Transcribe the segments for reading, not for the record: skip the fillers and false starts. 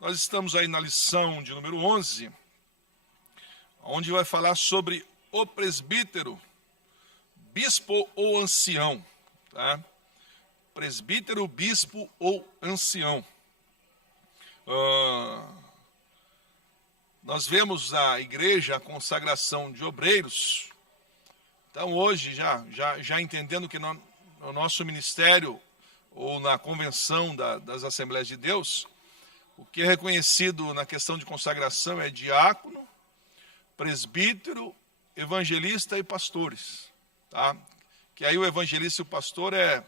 Nós estamos aí na lição de número 11, onde vai falar sobre o presbítero, bispo ou ancião, tá? Presbítero, bispo ou ancião. Nós vemos na igreja a consagração de obreiros. Então hoje, já entendendo que no nosso ministério ou na convenção das Assembleias de Deus, o que é reconhecido na questão de consagração é diácono, presbítero, evangelista e pastores, tá? Que aí o evangelista e o pastor é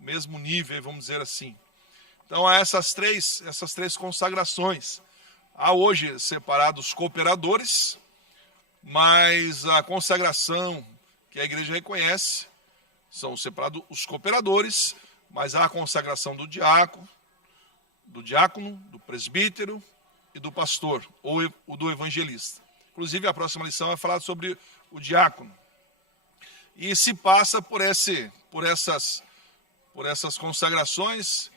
o mesmo nível, vamos dizer assim. Então há essas três consagrações. Há hoje separados cooperadores, mas a consagração que a igreja reconhece são separados os cooperadores, mas há a consagração do diácono, do presbítero e do pastor, ou o do evangelista. Inclusive, a próxima lição vai falar sobre o diácono. E se passa por essas consagrações,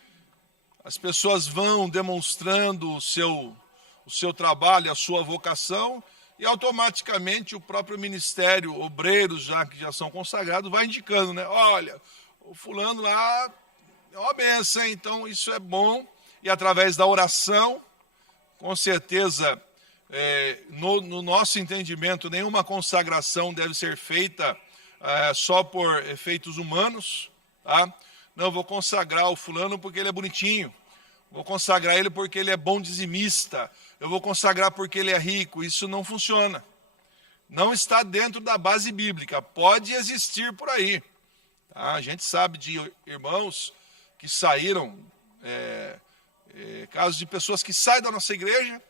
as pessoas vão demonstrando o seu trabalho, a sua vocação, e automaticamente o próprio ministério, obreiros que já são consagrados, vai indicando, né? Olha, o fulano lá é uma bênção, hein? Então isso é bom. E através da oração, com certeza, no nosso entendimento, nenhuma consagração deve ser feita só por efeitos humanos, tá? Não, vou consagrar o fulano porque ele é bonitinho, vou consagrar ele porque ele é bom dizimista, eu vou consagrar porque ele é rico. Isso não funciona. Não está dentro da base bíblica, pode existir por aí. Tá? A gente sabe de irmãos que saíram, casos de pessoas que saem da nossa igreja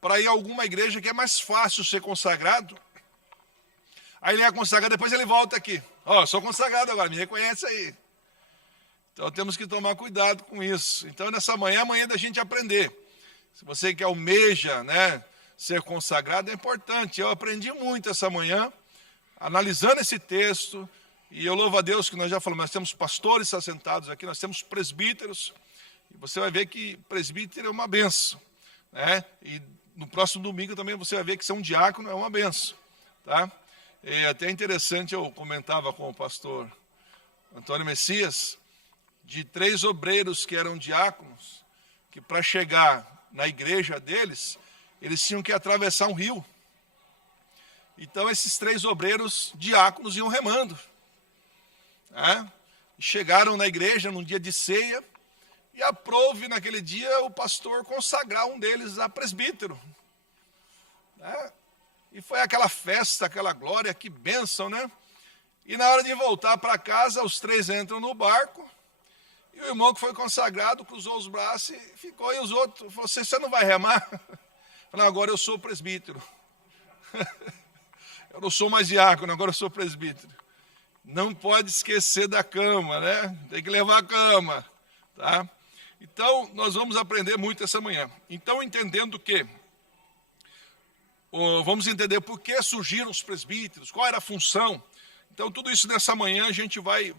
para ir a alguma igreja que é mais fácil ser consagrado. Aí ele é consagrado, depois ele volta aqui. Sou consagrado agora, me reconhece aí. Então temos que tomar cuidado com isso. Então nessa manhã é amanhã da gente aprender. Se você que almeja, né, ser consagrado, é importante. Eu aprendi muito essa manhã, analisando esse texto, e eu louvo a Deus que nós já falamos, nós temos pastores assentados aqui, nós temos presbíteros, e você vai ver que presbítero é uma benção, né? E no próximo domingo também você vai ver que ser um diácono é uma benção, tá? É até interessante, eu comentava com o pastor Antônio Messias, de 3 obreiros que eram diáconos, que para chegar na igreja deles, eles tinham que atravessar um rio. Então esses 3 obreiros diáconos iam remando, né? Chegaram na igreja num dia de ceia, e aprove naquele dia o pastor consagrar um deles a presbítero, né? E foi aquela festa, aquela glória, que bênção, né? E na hora de voltar para casa, os 3 entram no barco, e o irmão que foi consagrado cruzou os braços e ficou, e os outros falaram: você não vai remar? Falei: agora eu sou presbítero. Eu não sou mais diácono, agora eu sou presbítero. Não pode esquecer da cama, né? Tem que levar a cama, tá? Então, nós vamos aprender muito essa manhã. Então, entendendo que, vamos entender por que surgiram os presbíteros, qual era a função. Então, tudo isso nessa manhã a gente vai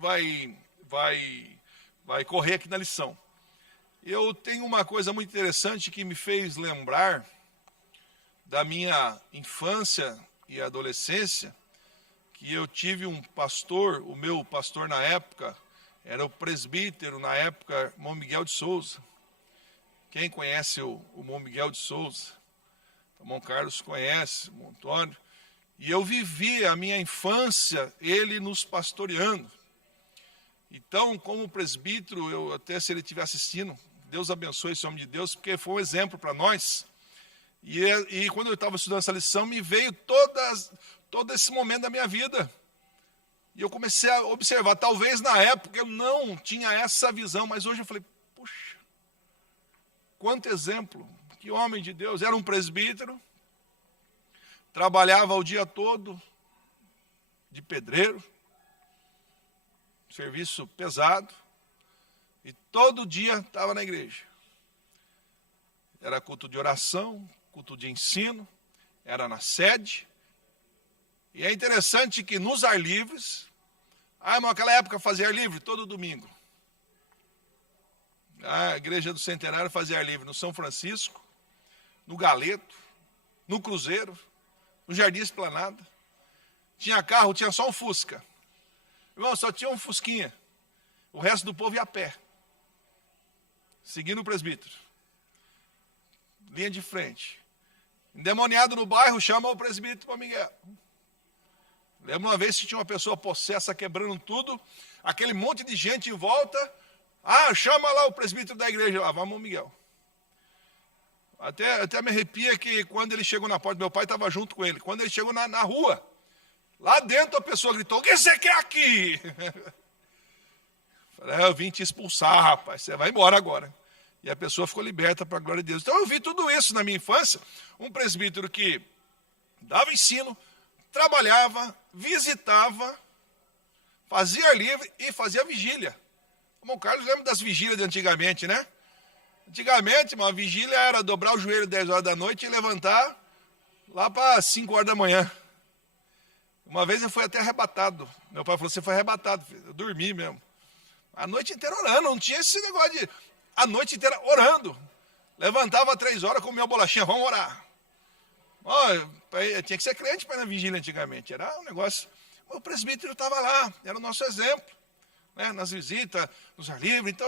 correr aqui na lição. Eu tenho uma coisa muito interessante que me fez lembrar da minha infância e adolescência, que eu tive um pastor, o meu pastor na época, era o presbítero, na época, irmão Miguel de Souza. Quem conhece o irmão Miguel de Souza? O irmão Carlos conhece, o irmão Antônio. E eu vivi a minha infância, ele nos pastoreando. Então, como presbítero, eu até se ele estiver assistindo, Deus abençoe esse homem de Deus, porque foi um exemplo para nós. E quando eu estava estudando essa lição, me veio todo esse momento da minha vida. E eu comecei a observar, talvez na época eu não tinha essa visão, mas hoje eu falei: puxa, quanto exemplo, que homem de Deus, era um presbítero, trabalhava o dia todo de pedreiro, serviço pesado, e todo dia estava na igreja. Era culto de oração, culto de ensino, era na sede. E é interessante que nos ar livres, irmão, naquela época fazia ar livre todo domingo. A igreja do Centenário fazia ar livre no São Francisco, no Galeto, no Cruzeiro, no Jardim Esplanada. Tinha carro, tinha só um Fusca. Irmão, só tinha um Fusquinha. O resto do povo ia a pé, seguindo o presbítero. Linha de frente. Endemoniado no bairro, chama o presbítero para Miguel. Lembro uma vez que tinha uma pessoa possessa quebrando tudo, aquele monte de gente em volta. Chama lá o presbítero da igreja lá, vamos Miguel. Até me arrepia que quando ele chegou na porta, meu pai estava junto com ele. Quando ele chegou na rua, lá dentro a pessoa gritou: "O que você quer aqui?" Falei: "Eu vim te expulsar, rapaz, você vai embora agora." E a pessoa ficou liberta para a glória de Deus. Então eu vi tudo isso na minha infância. Um presbítero que dava ensino, trabalhava, visitava, fazia ar livre e fazia vigília. Como o Carlos lembra das vigílias de antigamente, né? Antigamente, uma vigília era dobrar o joelho 10 horas da noite e levantar lá para 5 horas da manhã. Uma vez eu fui até arrebatado. Meu pai falou: "Você foi arrebatado, filho." Eu dormi mesmo. A noite inteira orando, não tinha esse negócio de... A noite inteira orando. Levantava 3 horas, comia uma bolachinha, vamos orar. Tinha que ser crente para ir na vigília antigamente. Era um negócio... O presbítero estava lá, era o nosso exemplo, né? Nas visitas, nos ar livres. Então,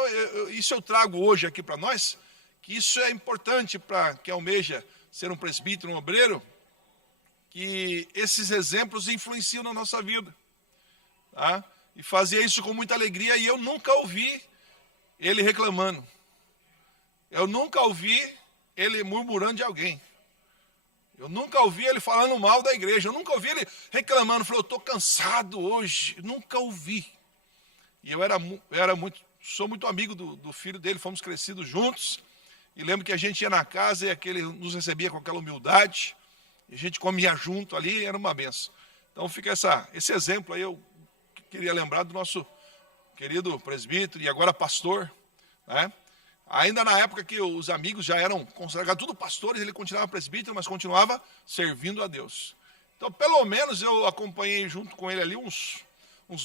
isso eu trago hoje aqui para nós, que isso é importante para quem almeja ser um presbítero, um obreiro, que esses exemplos influenciam na nossa vida. Tá? E fazia isso com muita alegria, e eu nunca ouvi ele reclamando. Eu nunca ouvi ele murmurando de alguém. Eu nunca ouvi ele falando mal da igreja. Eu nunca ouvi ele reclamando, falou: "Eu estou cansado hoje." Eu nunca ouvi. E sou muito amigo do filho dele, fomos crescidos juntos. E lembro que a gente ia na casa e ele nos recebia com aquela humildade. E a gente comia junto ali, era uma benção. Então fica esse exemplo aí, eu queria lembrar do nosso querido presbítero e agora pastor, né? Ainda na época que os amigos já eram consagrados, tudo pastores, ele continuava presbítero, mas continuava servindo a Deus. Então, pelo menos eu acompanhei junto com ele ali uns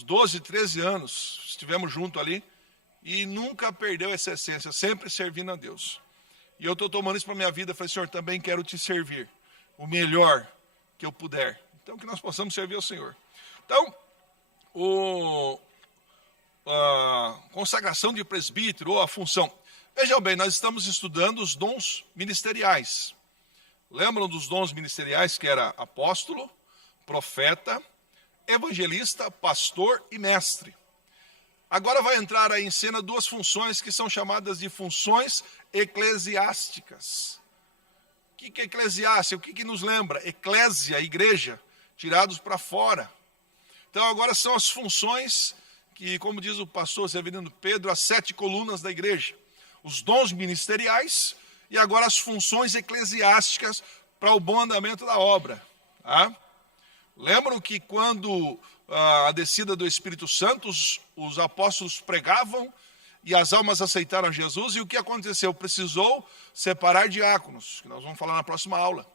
12, 13 anos, estivemos juntos ali, e nunca perdeu essa essência, sempre servindo a Deus. E eu estou tomando isso para a minha vida, falei: "Senhor, também quero te servir o melhor que eu puder." Então, que nós possamos servir ao Senhor. Então, a consagração de presbítero, ou a função. Vejam bem, nós estamos estudando os dons ministeriais. Lembram dos dons ministeriais que era apóstolo, profeta, evangelista, pastor e mestre. Agora vai entrar aí em cena 2 funções que são chamadas de funções eclesiásticas. O que é eclesiástico? O que nos lembra? Eclésia, igreja, tirados para fora. Então agora são as funções que, como diz o pastor Severino Pedro, as 7 colunas da igreja. Os dons ministeriais e agora as funções eclesiásticas para o bom andamento da obra. Tá? Lembram que quando a descida do Espírito Santo, os apóstolos pregavam e as almas aceitaram Jesus, e o que aconteceu? Precisou separar diáconos, que nós vamos falar na próxima aula.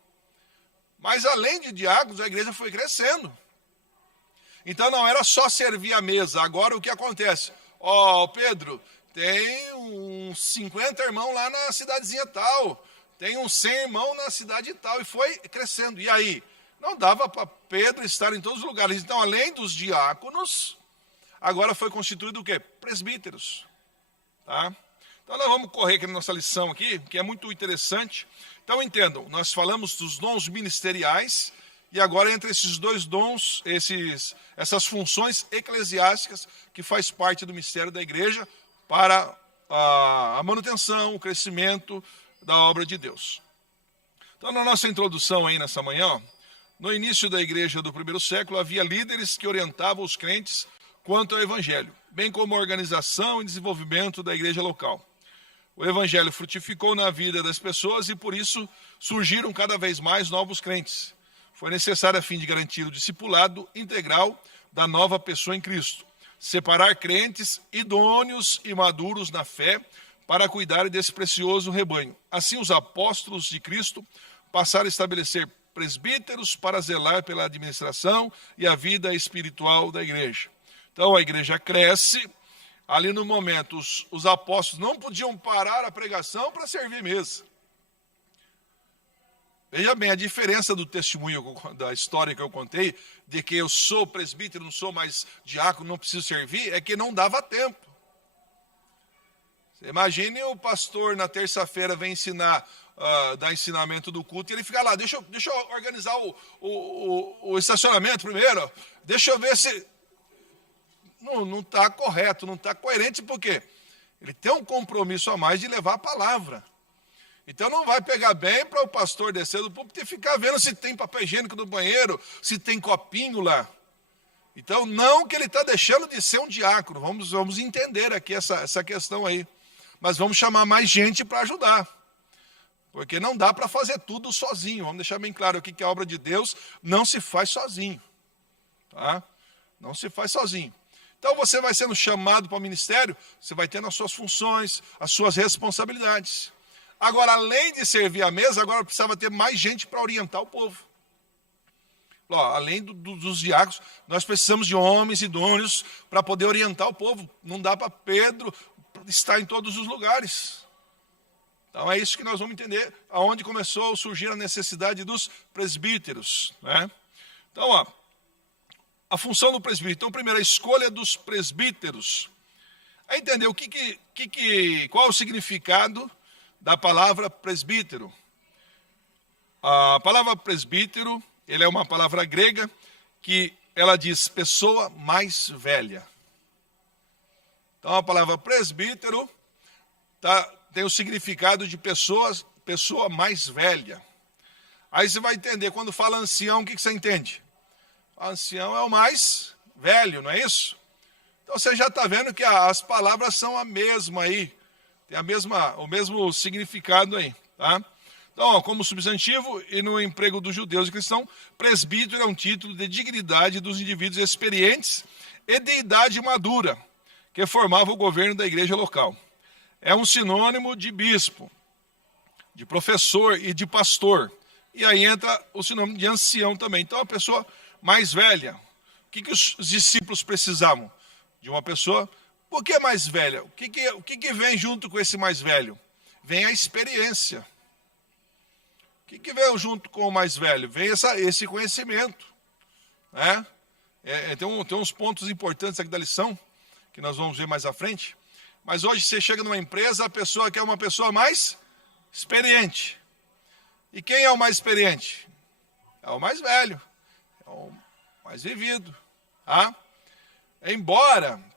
Mas além de diáconos, a igreja foi crescendo. Então não era só servir a mesa. Agora o que acontece? Pedro, tem uns 50 irmãos lá na cidadezinha tal, tem uns 100 irmãos na cidade tal, e foi crescendo. E aí? Não dava para Pedro estar em todos os lugares. Então, além dos diáconos, agora foi constituído o quê? Presbíteros. Tá? Então, nós vamos correr aqui na nossa lição aqui, que é muito interessante. Então, entendam, nós falamos dos dons ministeriais, e agora entre esses 2 dons, essas funções eclesiásticas, que faz parte do mistério da igreja, para a manutenção, o crescimento da obra de Deus. Então, na nossa introdução aí nessa manhã, no início da igreja do primeiro século, havia líderes que orientavam os crentes quanto ao evangelho, bem como a organização e desenvolvimento da igreja local. O evangelho frutificou na vida das pessoas e, por isso, surgiram cada vez mais novos crentes. Foi necessário, a fim de garantir o discipulado integral da nova pessoa em Cristo, separar crentes idôneos e maduros na fé para cuidar desse precioso rebanho. Assim, os apóstolos de Cristo passaram a estabelecer presbíteros para zelar pela administração e a vida espiritual da igreja. Então, a igreja cresce, ali no momento, os apóstolos não podiam parar a pregação para servir mesa. Veja bem, a diferença do testemunho, da história que eu contei, de que eu sou presbítero, não sou mais diácono, não preciso servir, é que não dava tempo. Você imagine o pastor na terça-feira vem ensinar, dar ensinamento do culto, e ele fica lá, deixa eu organizar o estacionamento primeiro, deixa eu ver se... Não está correto, não está coerente, porque ele tem um compromisso a mais de levar a palavra. Então não vai pegar bem para o pastor descer do púlpito e ficar vendo se tem papel higiênico no banheiro, se tem copinho lá. Então não que ele está deixando de ser um diácono, vamos entender aqui essa questão aí. Mas vamos chamar mais gente para ajudar. Porque não dá para fazer tudo sozinho. Vamos deixar bem claro aqui que a obra de Deus não se faz sozinho. Tá? Não se faz sozinho. Então você vai sendo chamado para o ministério, você vai tendo as suas funções, as suas responsabilidades. Agora, além de servir a mesa, agora precisava ter mais gente para orientar o povo. Além dos diáconos, nós precisamos de homens idôneos para poder orientar o povo. Não dá para Pedro estar em todos os lugares. Então é isso que nós vamos entender, aonde começou a surgir a necessidade dos presbíteros. Né? Então, a função do presbítero. Então, primeiro, a escolha dos presbíteros. É entender qual é o significado da palavra presbítero. A palavra presbítero, ele é uma palavra grega que ela diz pessoa mais velha. Então a palavra presbítero tem o significado de pessoa mais velha. Aí você vai entender, quando fala ancião, o que você entende? O ancião é o mais velho, não é isso? Então você já está vendo que as palavras são a mesma aí. Tem o mesmo significado aí, tá? Então, como substantivo e no emprego dos judeus e cristãos, presbítero é um título de dignidade dos indivíduos experientes e de idade madura, que formava o governo da igreja local. É um sinônimo de bispo, de professor e de pastor. E aí entra o sinônimo de ancião também. Então, a pessoa mais velha. O que os discípulos precisavam? De uma pessoa... Por que mais velha? O que vem junto com esse mais velho? Vem a experiência. O que vem junto com o mais velho? Vem esse conhecimento. Né? Tem uns pontos importantes aqui da lição, que nós vamos ver mais à frente. Mas hoje você chega numa empresa, a pessoa quer uma pessoa mais experiente. E quem é o mais experiente? É o mais velho. É o mais vivido. Tá? Embora...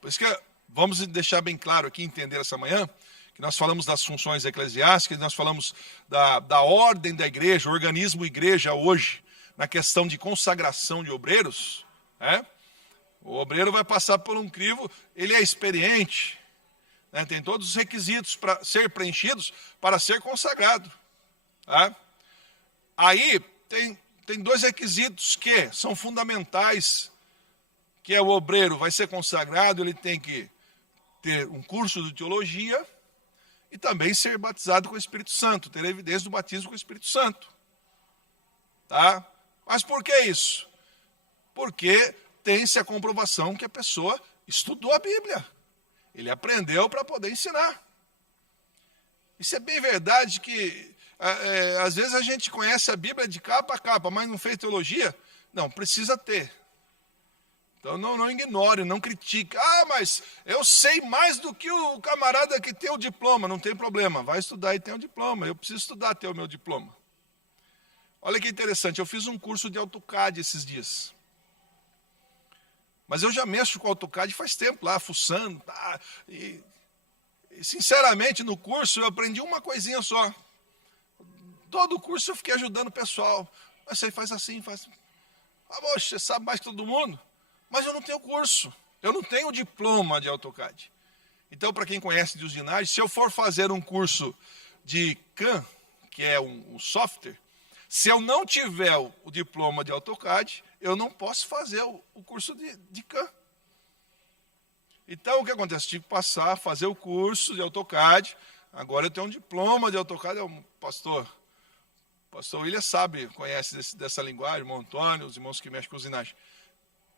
Por isso que vamos deixar bem claro aqui, entender essa manhã, que nós falamos das funções eclesiásticas, nós falamos da ordem da igreja, o organismo igreja hoje, na questão de consagração de obreiros. Né? O obreiro vai passar por um crivo, ele é experiente, né? Tem todos os requisitos para ser preenchidos para ser consagrado. Tá? Aí tem dois requisitos que são fundamentais, que é o obreiro vai ser consagrado, ele tem que ter um curso de teologia e também ser batizado com o Espírito Santo, ter a evidência do batismo com o Espírito Santo. Tá? Mas por que isso? Porque tem-se a comprovação que a pessoa estudou a Bíblia. Ele aprendeu para poder ensinar. Isso é bem verdade que, às vezes a gente conhece a Bíblia de capa a capa, mas não fez teologia. Não, precisa ter. Então não ignore, não critique. Mas eu sei mais do que o camarada que tem o diploma. Não tem problema, vai estudar e tem o diploma. Eu preciso estudar ter o meu diploma. Olha que interessante, eu fiz um curso de AutoCAD esses dias. Mas eu já mexo com AutoCAD faz tempo lá, fuçando. Tá, e sinceramente, no curso eu aprendi uma coisinha só. Todo o curso eu fiquei ajudando o pessoal. Mas você faz assim, faz assim. Moxa, você sabe mais que todo mundo? Mas eu não tenho curso, eu não tenho diploma de AutoCAD. Então, para quem conhece de usinagem, se eu for fazer um curso de CAM, que é um software, se eu não tiver o diploma de AutoCAD, eu não posso fazer o curso de CAM. Então, o que acontece? Eu tive que passar, fazer o curso de AutoCAD. Agora eu tenho um diploma de AutoCAD, o pastor William conhece dessa linguagem, o irmão Antônio, os irmãos que mexem com usinagem.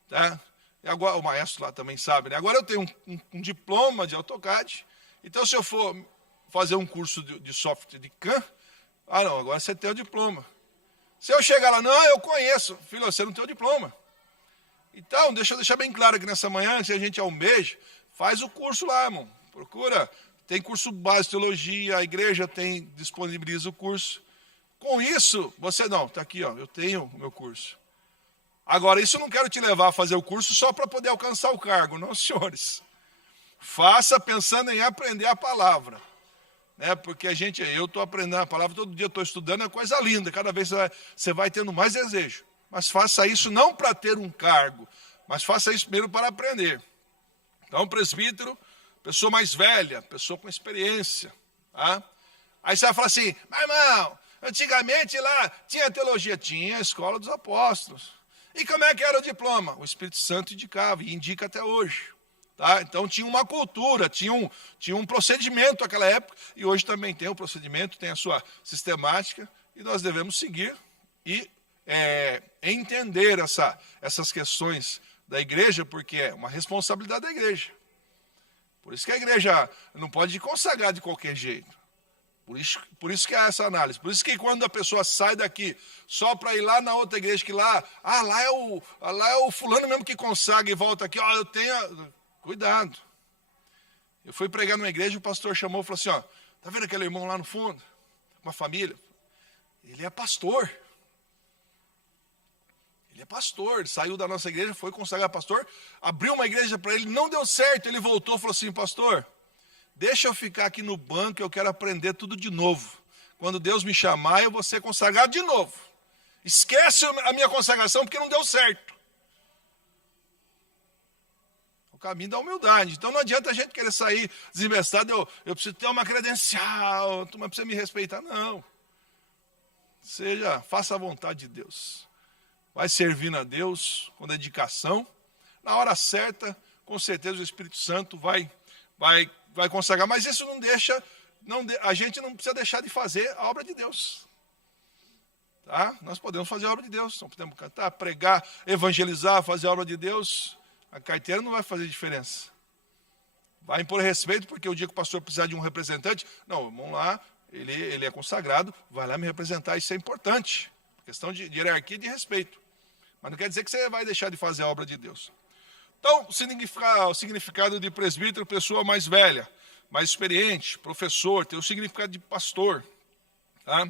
Tá? E agora, o maestro lá também sabe, né? Agora eu tenho um diploma de AutoCAD, então se eu for fazer um curso de software de CAM, não, agora você tem o diploma. Se eu chegar lá, não, eu conheço. Filho, você não tem o diploma. Então, deixa eu deixar bem claro aqui nessa manhã, se a gente almeja, faz o curso lá, irmão. Procura, tem curso básico de teologia, a igreja disponibiliza o curso. Com isso, você não, está aqui, ó, eu tenho o meu curso. Agora, isso eu não quero te levar a fazer o curso só para poder alcançar o cargo, não, senhores. Faça pensando em aprender a palavra. Né? Porque eu estou aprendendo a palavra, todo dia estou estudando, é coisa linda, cada vez você vai tendo mais desejo. Mas faça isso não para ter um cargo, mas faça isso primeiro para aprender. Então, presbítero, pessoa mais velha, pessoa com experiência. Tá? Aí você vai falar assim, mas irmão, antigamente lá tinha teologia, tinha a escola dos apóstolos. E como é que era o diploma? O Espírito Santo indicava, e indica até hoje. Tá? Então tinha uma cultura, tinha um procedimento naquela época, e hoje também tem um procedimento, tem a sua sistemática, e nós devemos seguir e entender essas questões da igreja, porque é uma responsabilidade da igreja. Por isso que a igreja não pode consagrar de qualquer jeito. Por isso que há essa análise. Por isso que quando a pessoa sai daqui só para ir lá na outra igreja, que lá é o fulano mesmo que consagra e volta aqui, eu tenho... Cuidado. Eu fui pregar numa igreja, o pastor chamou e falou assim, tá vendo aquele irmão lá no fundo? Uma família. Ele é pastor. Ele saiu da nossa igreja, foi consagrar pastor, abriu uma igreja para ele, não deu certo, ele voltou e falou assim, pastor, deixa eu ficar aqui no banco, eu quero aprender tudo de novo. Quando Deus me chamar, eu vou ser consagrado de novo. Esquece a minha consagração, porque não deu certo. O caminho da humildade. Então não adianta a gente querer sair desinvestado, eu preciso ter uma credencial, tu precisa me respeitar. Não. Faça a vontade de Deus. Vai servindo a Deus com dedicação. Na hora certa, com certeza o Espírito Santo vai consagrar. Mas isso não deixa, a gente não precisa deixar de fazer a obra de Deus. Tá? Nós podemos fazer a obra de Deus. Nós podemos cantar, pregar, evangelizar, fazer a obra de Deus. A carteira não vai fazer diferença. Vai impor respeito, porque o dia que o pastor precisar de um representante, não, vamos lá, ele é consagrado, vai lá me representar, isso é importante. Questão de hierarquia e de respeito. Mas não quer dizer que você vai deixar de fazer a obra de Deus. Então, o significado de presbítero, pessoa mais velha, mais experiente, professor, tem o significado de pastor. Tá?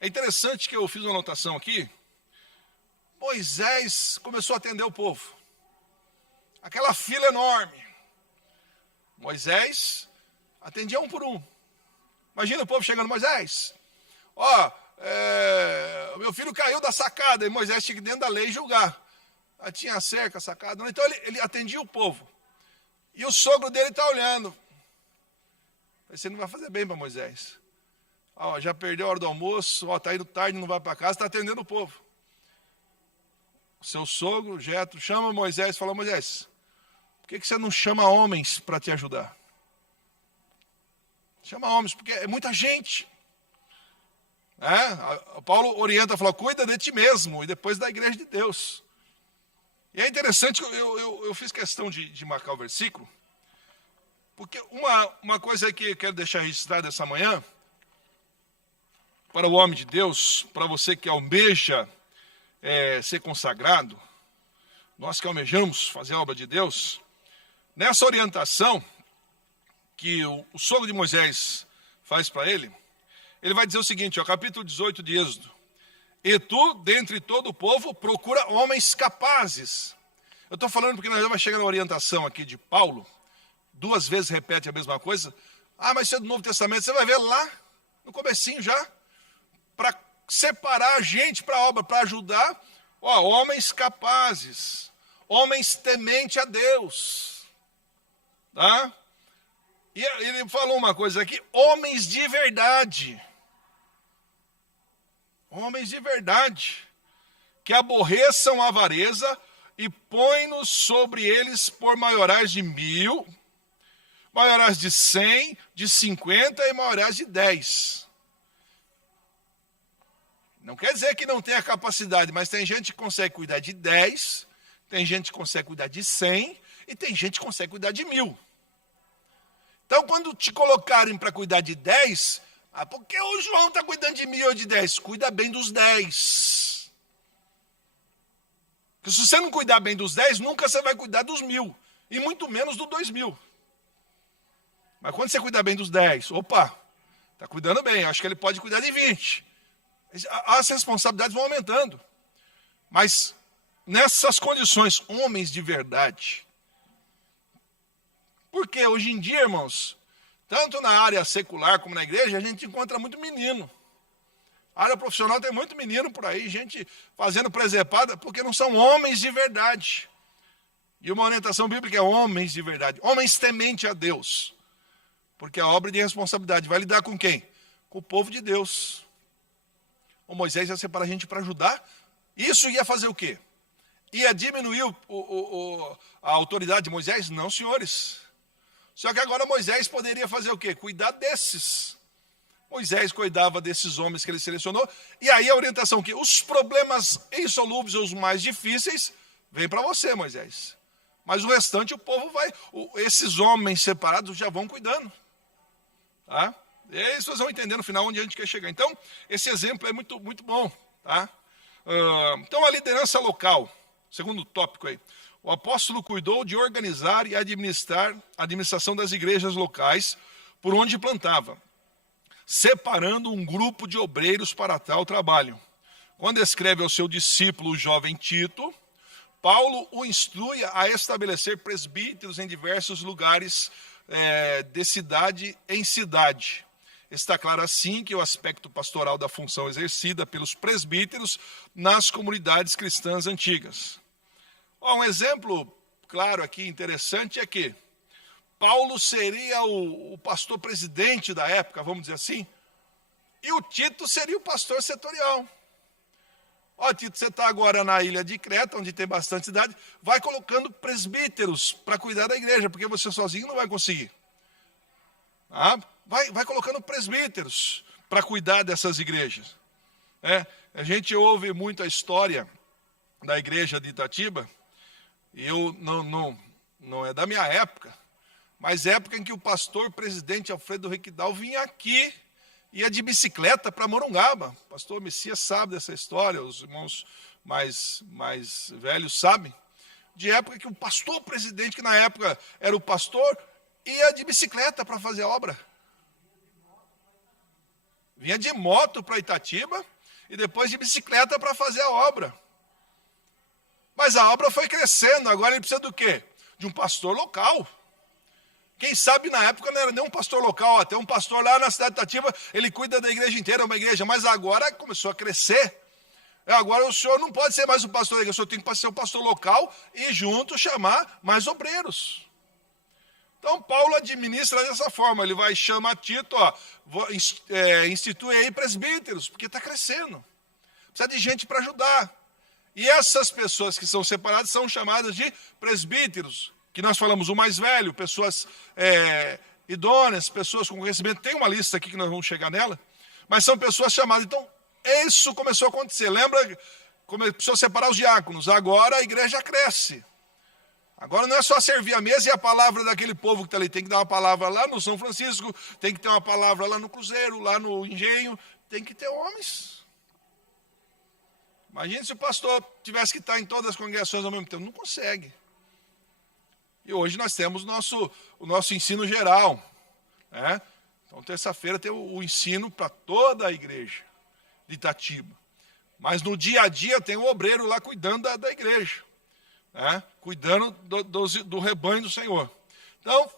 É interessante que eu fiz uma anotação aqui. Moisés começou a atender o povo. Aquela fila enorme. Moisés atendia um por um. Imagina o povo chegando, Moisés, meu filho caiu da sacada, e Moisés tinha que dentro da lei julgar. Tinha a cerca, a sacada. Então ele atendia o povo. E o sogro dele está olhando. Você não vai fazer bem para Moisés. Já perdeu a hora do almoço, está indo tarde, não vai para casa, está atendendo o povo. O seu sogro, Jetro, chama Moisés e fala, Moisés, por que você não chama homens para te ajudar? Chama homens, porque é muita gente. Paulo orienta, fala, cuida de ti mesmo, e depois da igreja de Deus. E é interessante, eu fiz questão de marcar o versículo, porque uma coisa que eu quero deixar registrada essa manhã, para o homem de Deus, para você que almeja ser consagrado, nós que almejamos fazer a obra de Deus, nessa orientação que o sogro de Moisés faz para ele vai dizer o seguinte, capítulo 18 de Êxodo, e tu, dentre todo o povo, procura homens capazes. Eu estou falando porque nós vamos chegar na orientação aqui de Paulo, 2 vezes repete a mesma coisa, mas isso é do Novo Testamento, você vai ver lá, no comecinho já, para separar a gente para a obra, para ajudar, homens capazes, homens temente a Deus, tá? E ele falou uma coisa aqui, homens de verdade, que aborreçam a avareza e põe-nos sobre eles por maiorais de 1000, maiorais de 100, de 50 e maiorais de 10. Não quer dizer que não tenha capacidade, mas tem gente que consegue cuidar de 10, Tem gente que consegue cuidar de 100 e tem gente que consegue cuidar de 1000. Então, quando te colocarem para cuidar de 10, porque o João está cuidando de 1000 ou de 10? Cuida bem dos 10. Porque se você não cuidar bem dos 10, nunca você vai cuidar dos 1000. E muito menos do 2000. Mas quando você cuidar bem dos 10, opa, está cuidando bem, acho que ele pode cuidar de 20. As responsabilidades vão aumentando. Mas nessas condições, homens de verdade. Porque hoje em dia, irmãos, tanto na área secular como na igreja, a gente encontra muito menino. A área profissional tem muito menino por aí, gente fazendo presepada, porque não são homens de verdade. E uma orientação bíblica é homens de verdade, homens temente a Deus. Porque a obra de responsabilidade vai lidar com quem? Com o povo de Deus. O Moisés ia separar a gente para ajudar. Isso ia fazer o quê? Ia diminuir a autoridade de Moisés? Não, senhores. Só que agora Moisés poderia fazer o quê? Cuidar desses. Moisés cuidava desses homens que ele selecionou. E aí a orientação que os problemas insolúveis, os mais difíceis, vem para você, Moisés. Mas o restante o povo vai, esses homens separados já vão cuidando. Tá? E aí vocês vão entender no final onde a gente quer chegar. Então, esse exemplo é muito, muito bom. Tá? Então, a liderança local, segundo tópico aí. O apóstolo cuidou de organizar e administrar a administração das igrejas locais por onde plantava, separando um grupo de obreiros para tal trabalho. Quando escreve ao seu discípulo, o jovem Tito, Paulo o instrui a estabelecer presbíteros em diversos lugares de cidade em cidade. Está claro assim que o aspecto pastoral da função exercida pelos presbíteros nas comunidades cristãs antigas. Um exemplo claro aqui, interessante, é que Paulo seria o pastor presidente da época, vamos dizer assim, e o Tito seria o pastor setorial. Tito, você está agora na ilha de Creta, onde tem bastante cidade, vai colocando presbíteros para cuidar da igreja, porque você sozinho não vai conseguir. Vai colocando presbíteros para cuidar dessas igrejas. A gente ouve muito a história da igreja de Itatiba, e eu não é da minha época, mas época em que o pastor presidente Alfredo Requidal vinha aqui, ia de bicicleta para Morungaba. O pastor Messias sabe dessa história, os irmãos mais velhos sabem. De época que o pastor presidente, que na época era o pastor, ia de bicicleta para fazer a obra. Vinha de moto para Itatiba e depois de bicicleta para fazer a obra. Mas a obra foi crescendo, agora ele precisa do quê? De um pastor local. Quem sabe na época não era nem um pastor local, até um pastor lá na cidade de Itatiba, ele cuida da igreja inteira, uma igreja, mas agora começou a crescer. Agora o senhor não pode ser mais o pastor da igreja, o senhor tem que ser o pastor local e junto chamar mais obreiros. Então Paulo administra dessa forma, ele vai chamar Tito, institui aí presbíteros, porque está crescendo. Precisa de gente para ajudar. E essas pessoas que são separadas são chamadas de presbíteros, que nós falamos o mais velho, pessoas idôneas, pessoas com conhecimento. Tem uma lista aqui que nós vamos chegar nela, mas são pessoas chamadas. Então, isso começou a acontecer. Lembra? Começou a separar os diáconos. Agora a igreja cresce. Agora não é só servir a mesa e a palavra daquele povo que está ali. Tem que dar uma palavra lá no São Francisco, tem que ter uma palavra lá no Cruzeiro, lá no Engenho. Tem que ter homens. Imagine se o pastor tivesse que estar em todas as congregações ao mesmo tempo. Não consegue. E hoje nós temos o nosso ensino geral. Então, terça-feira tem o ensino para toda a igreja de Itatiba. Mas no dia a dia tem o obreiro lá cuidando da igreja. Cuidando do rebanho do Senhor. Então,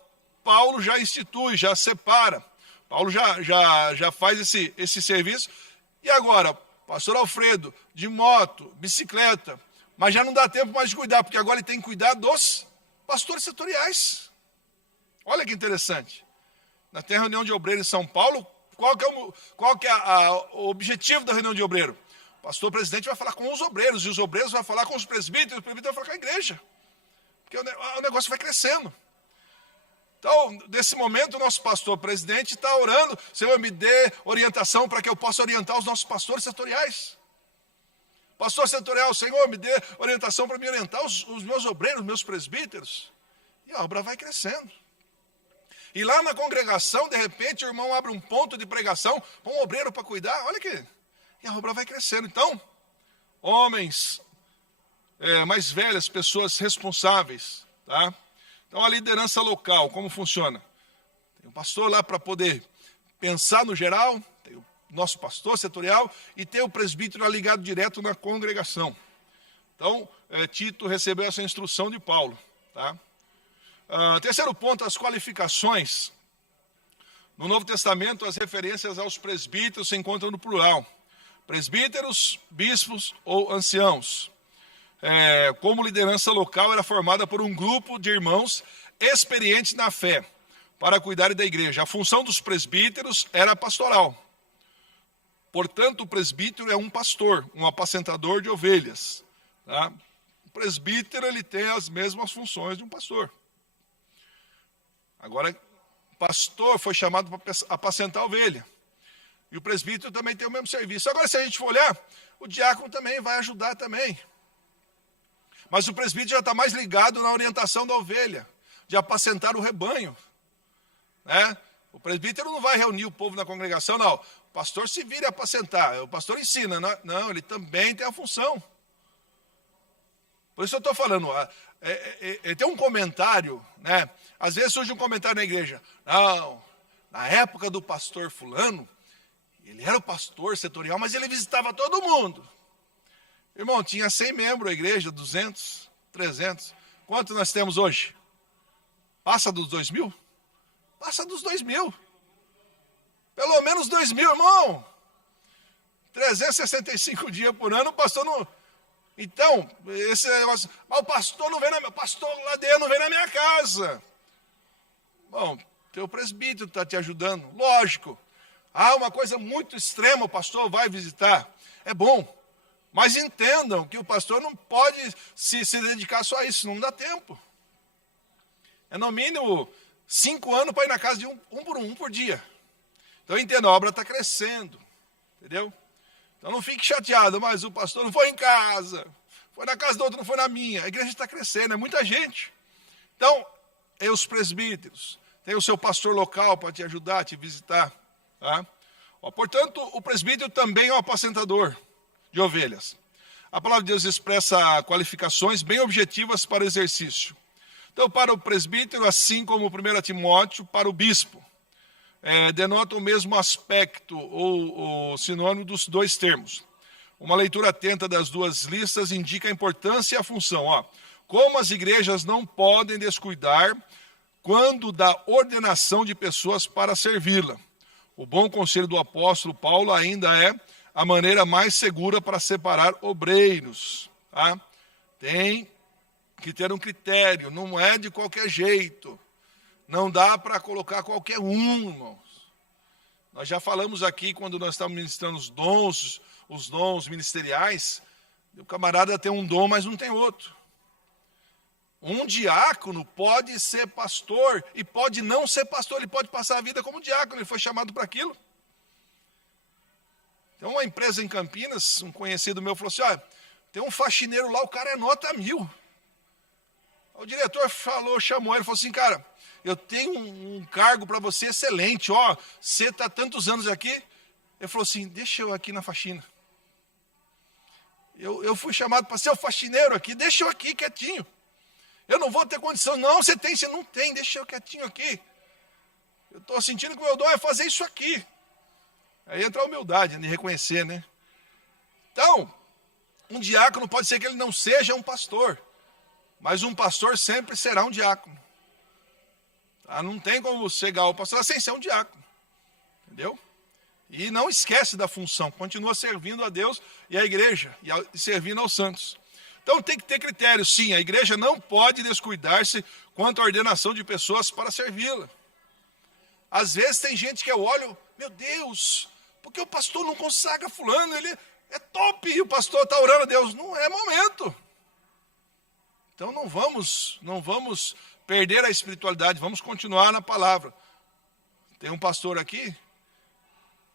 Paulo já institui, já separa. Paulo já faz esse serviço. E agora, pastor Alfredo, de moto, bicicleta, mas já não dá tempo mais de cuidar, porque agora ele tem que cuidar dos pastores setoriais. Olha que interessante. Tem a reunião de obreiro em São Paulo, qual que é o objetivo da reunião de obreiro? O pastor presidente vai falar com os obreiros, e os obreiros vão falar com os presbíteros vão falar com a igreja. Porque o negócio vai crescendo. Então, nesse momento, o nosso pastor presidente está orando, Senhor, me dê orientação para que eu possa orientar os nossos pastores setoriais. Pastor setorial, Senhor, me dê orientação para me orientar os meus obreiros, os meus presbíteros. E a obra vai crescendo. E lá na congregação, de repente, o irmão abre um ponto de pregação para um obreiro para cuidar. Olha aqui. E a obra vai crescendo. Então, homens mais velhas, pessoas responsáveis. Tá? Então, a liderança local, como funciona? Tem um pastor lá para poder pensar no geral, tem o nosso pastor setorial e tem o presbítero ligado direto na congregação. Então, Tito recebeu essa instrução de Paulo. Tá? Terceiro ponto, as qualificações. No Novo Testamento, as referências aos presbíteros se encontram no plural. Presbíteros, bispos ou anciãos. Como liderança local, era formada por um grupo de irmãos experientes na fé para cuidarem da igreja. A função dos presbíteros era pastoral. Portanto, o presbítero é um pastor, um apacentador de ovelhas. Tá? O presbítero ele tem as mesmas funções de um pastor. Agora, pastor foi chamado para apacentar a ovelha. E o presbítero também tem o mesmo serviço. Agora, se a gente for olhar, o diácono também vai ajudar também. Mas o presbítero já está mais ligado na orientação da ovelha, de apacentar o rebanho. Né? O presbítero não vai reunir o povo na congregação, não. O pastor se vira a apacentar, o pastor ensina. Não, ele também tem a função. Por isso eu estou falando, tem um comentário, né? Às vezes surge um comentário na igreja. Não, na época do pastor fulano, ele era o pastor setorial, mas ele visitava todo mundo. Irmão, tinha 100 membros a igreja, 200, 300. Quanto nós temos hoje? Passa dos 2.000? Passa dos 2.000. Pelo menos 2.000, irmão. 365 dias por ano, o pastor não... Então, esse negócio... Mas o pastor não vem na minha... pastor lá dentro não vem na minha casa. Bom, teu presbítero está te ajudando. Lógico. Uma coisa muito extrema, o pastor vai visitar. É bom. Mas entendam que o pastor não pode se dedicar só a isso, não dá tempo. É no mínimo 5 anos para ir na casa de um por dia. Então entenda, a obra está crescendo. Entendeu? Então não fique chateado, mas o pastor não foi em casa. Foi na casa do outro, não foi na minha. A igreja está crescendo, é muita gente. Então, é os presbíteros. Tem o seu pastor local para te ajudar, te visitar. Tá? Portanto, o presbítero também é um apacentador de ovelhas. A palavra de Deus expressa qualificações bem objetivas para o exercício. Então, para o presbítero, assim como 1 Timóteo, para o bispo, denota o mesmo aspecto ou o sinônimo dos dois termos. Uma leitura atenta das duas listas indica a importância e a função. Como as igrejas não podem descuidar quando da ordenação de pessoas para servi-la. O bom conselho do apóstolo Paulo ainda é a maneira mais segura para separar obreiros. Tá? Tem que ter um critério, não é de qualquer jeito. Não dá para colocar qualquer um, irmãos. Nós já falamos aqui, quando nós estamos ministrando os dons ministeriais, o camarada tem um dom, mas não tem outro. Um diácono pode ser pastor e pode não ser pastor, ele pode passar a vida como diácono, ele foi chamado para aquilo. Tem uma empresa em Campinas, um conhecido meu falou assim, tem um faxineiro lá, o cara é nota 1000. O diretor chamou ele e falou assim, cara, eu tenho um cargo para você excelente, você está tantos anos aqui. Ele falou assim, deixa eu aqui na faxina. Eu fui chamado para ser o faxineiro aqui, deixa eu aqui quietinho. Eu não vou ter condição, não, você não tem, deixa eu quietinho aqui. Eu estou sentindo que o meu dom é fazer isso aqui. Aí entra a humildade, de reconhecer, né? Então, um diácono pode ser que ele não seja um pastor, mas um pastor sempre será um diácono. Tá? Não tem como chegar ao pastor sem ser um diácono. Entendeu? E não esquece da função, continua servindo a Deus e a igreja, e servindo aos santos. Então tem que ter critério, sim, a igreja não pode descuidar-se quanto à ordenação de pessoas para servi-la. Às vezes tem gente que eu olho, meu Deus, porque o pastor não consagra fulano, ele é top, e o pastor está orando a Deus. Não é momento. Então não vamos perder a espiritualidade, vamos continuar na palavra. Tem um pastor aqui,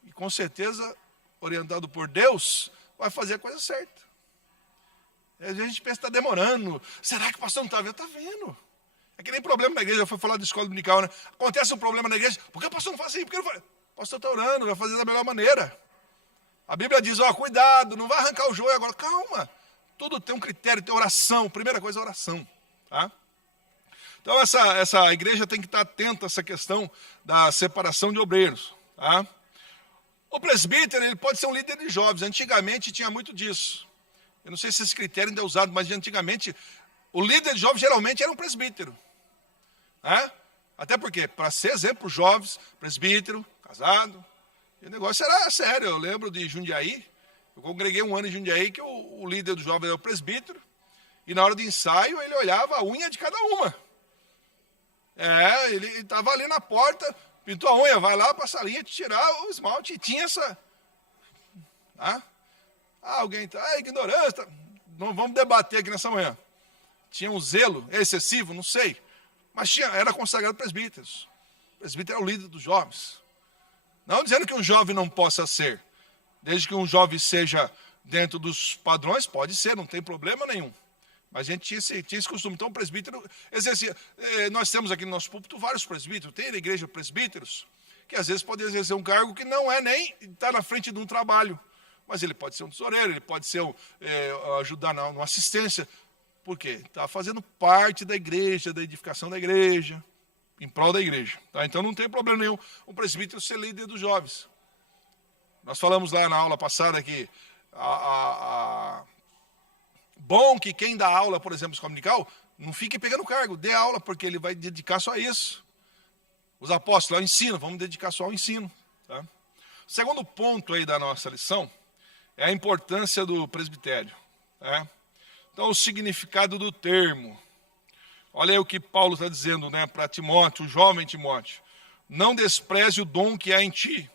e com certeza, orientado por Deus, vai fazer a coisa certa. Às vezes a gente pensa que está demorando. Será que o pastor não está vendo? Está vendo. É que nem problema na igreja. Eu fui falar de escola dominical, né? Acontece um problema na igreja. Por que o pastor não faz assim? Por que não faz? O pastor está orando, vai fazer da melhor maneira. A Bíblia diz, cuidado, não vai arrancar o joio agora. Calma. Tudo tem um critério, tem oração. Primeira coisa é oração. Tá? Então essa igreja tem que estar atenta a essa questão da separação de obreiros. Tá? O presbítero ele pode ser um líder de jovens. Antigamente tinha muito disso. Eu não sei se esse critério ainda é usado, mas antigamente o líder de jovens geralmente era um presbítero. Né? Até porque, para ser exemplo para os jovens, presbítero, casado, e o negócio era sério. Eu lembro de Jundiaí, eu congreguei um ano em Jundiaí, que o líder do jovem era o presbítero, e na hora do ensaio ele olhava a unha de cada uma. Ele estava ali na porta, pintou a unha, vai lá para a salinha tirar o esmalte, e tinha essa... alguém está ignorância, não vamos debater aqui nessa manhã. Tinha um zelo excessivo, não sei, mas era consagrado presbíteros. O presbítero é o líder dos jovens. Não dizendo que um jovem não possa ser, desde que um jovem seja dentro dos padrões, pode ser, não tem problema nenhum. Mas a gente tinha esse costume. Então o presbítero exercia. Nós temos aqui no nosso púlpito vários presbíteros, tem na igreja presbíteros, que às vezes podem exercer um cargo que não é nem estar na frente de um trabalho. Mas ele pode ser um tesoureiro, ele pode ser ajudar na assistência. Por quê? Está fazendo parte da igreja, da edificação da igreja, em prol da igreja. Tá? Então não tem problema nenhum o presbítero ser líder dos jovens. Nós falamos lá na aula passada que bom que quem dá aula, por exemplo, escola dominical, não fique pegando cargo, dê aula, porque ele vai dedicar só a isso. Os apóstolos, ao ensino, vamos dedicar só ao ensino. Tá? O segundo ponto aí da nossa lição é a importância do presbitério. Tá? Então, o significado do termo. Olha aí o que Paulo está dizendo, né, para Timóteo, o jovem Timóteo. Não despreze o dom que há em ti,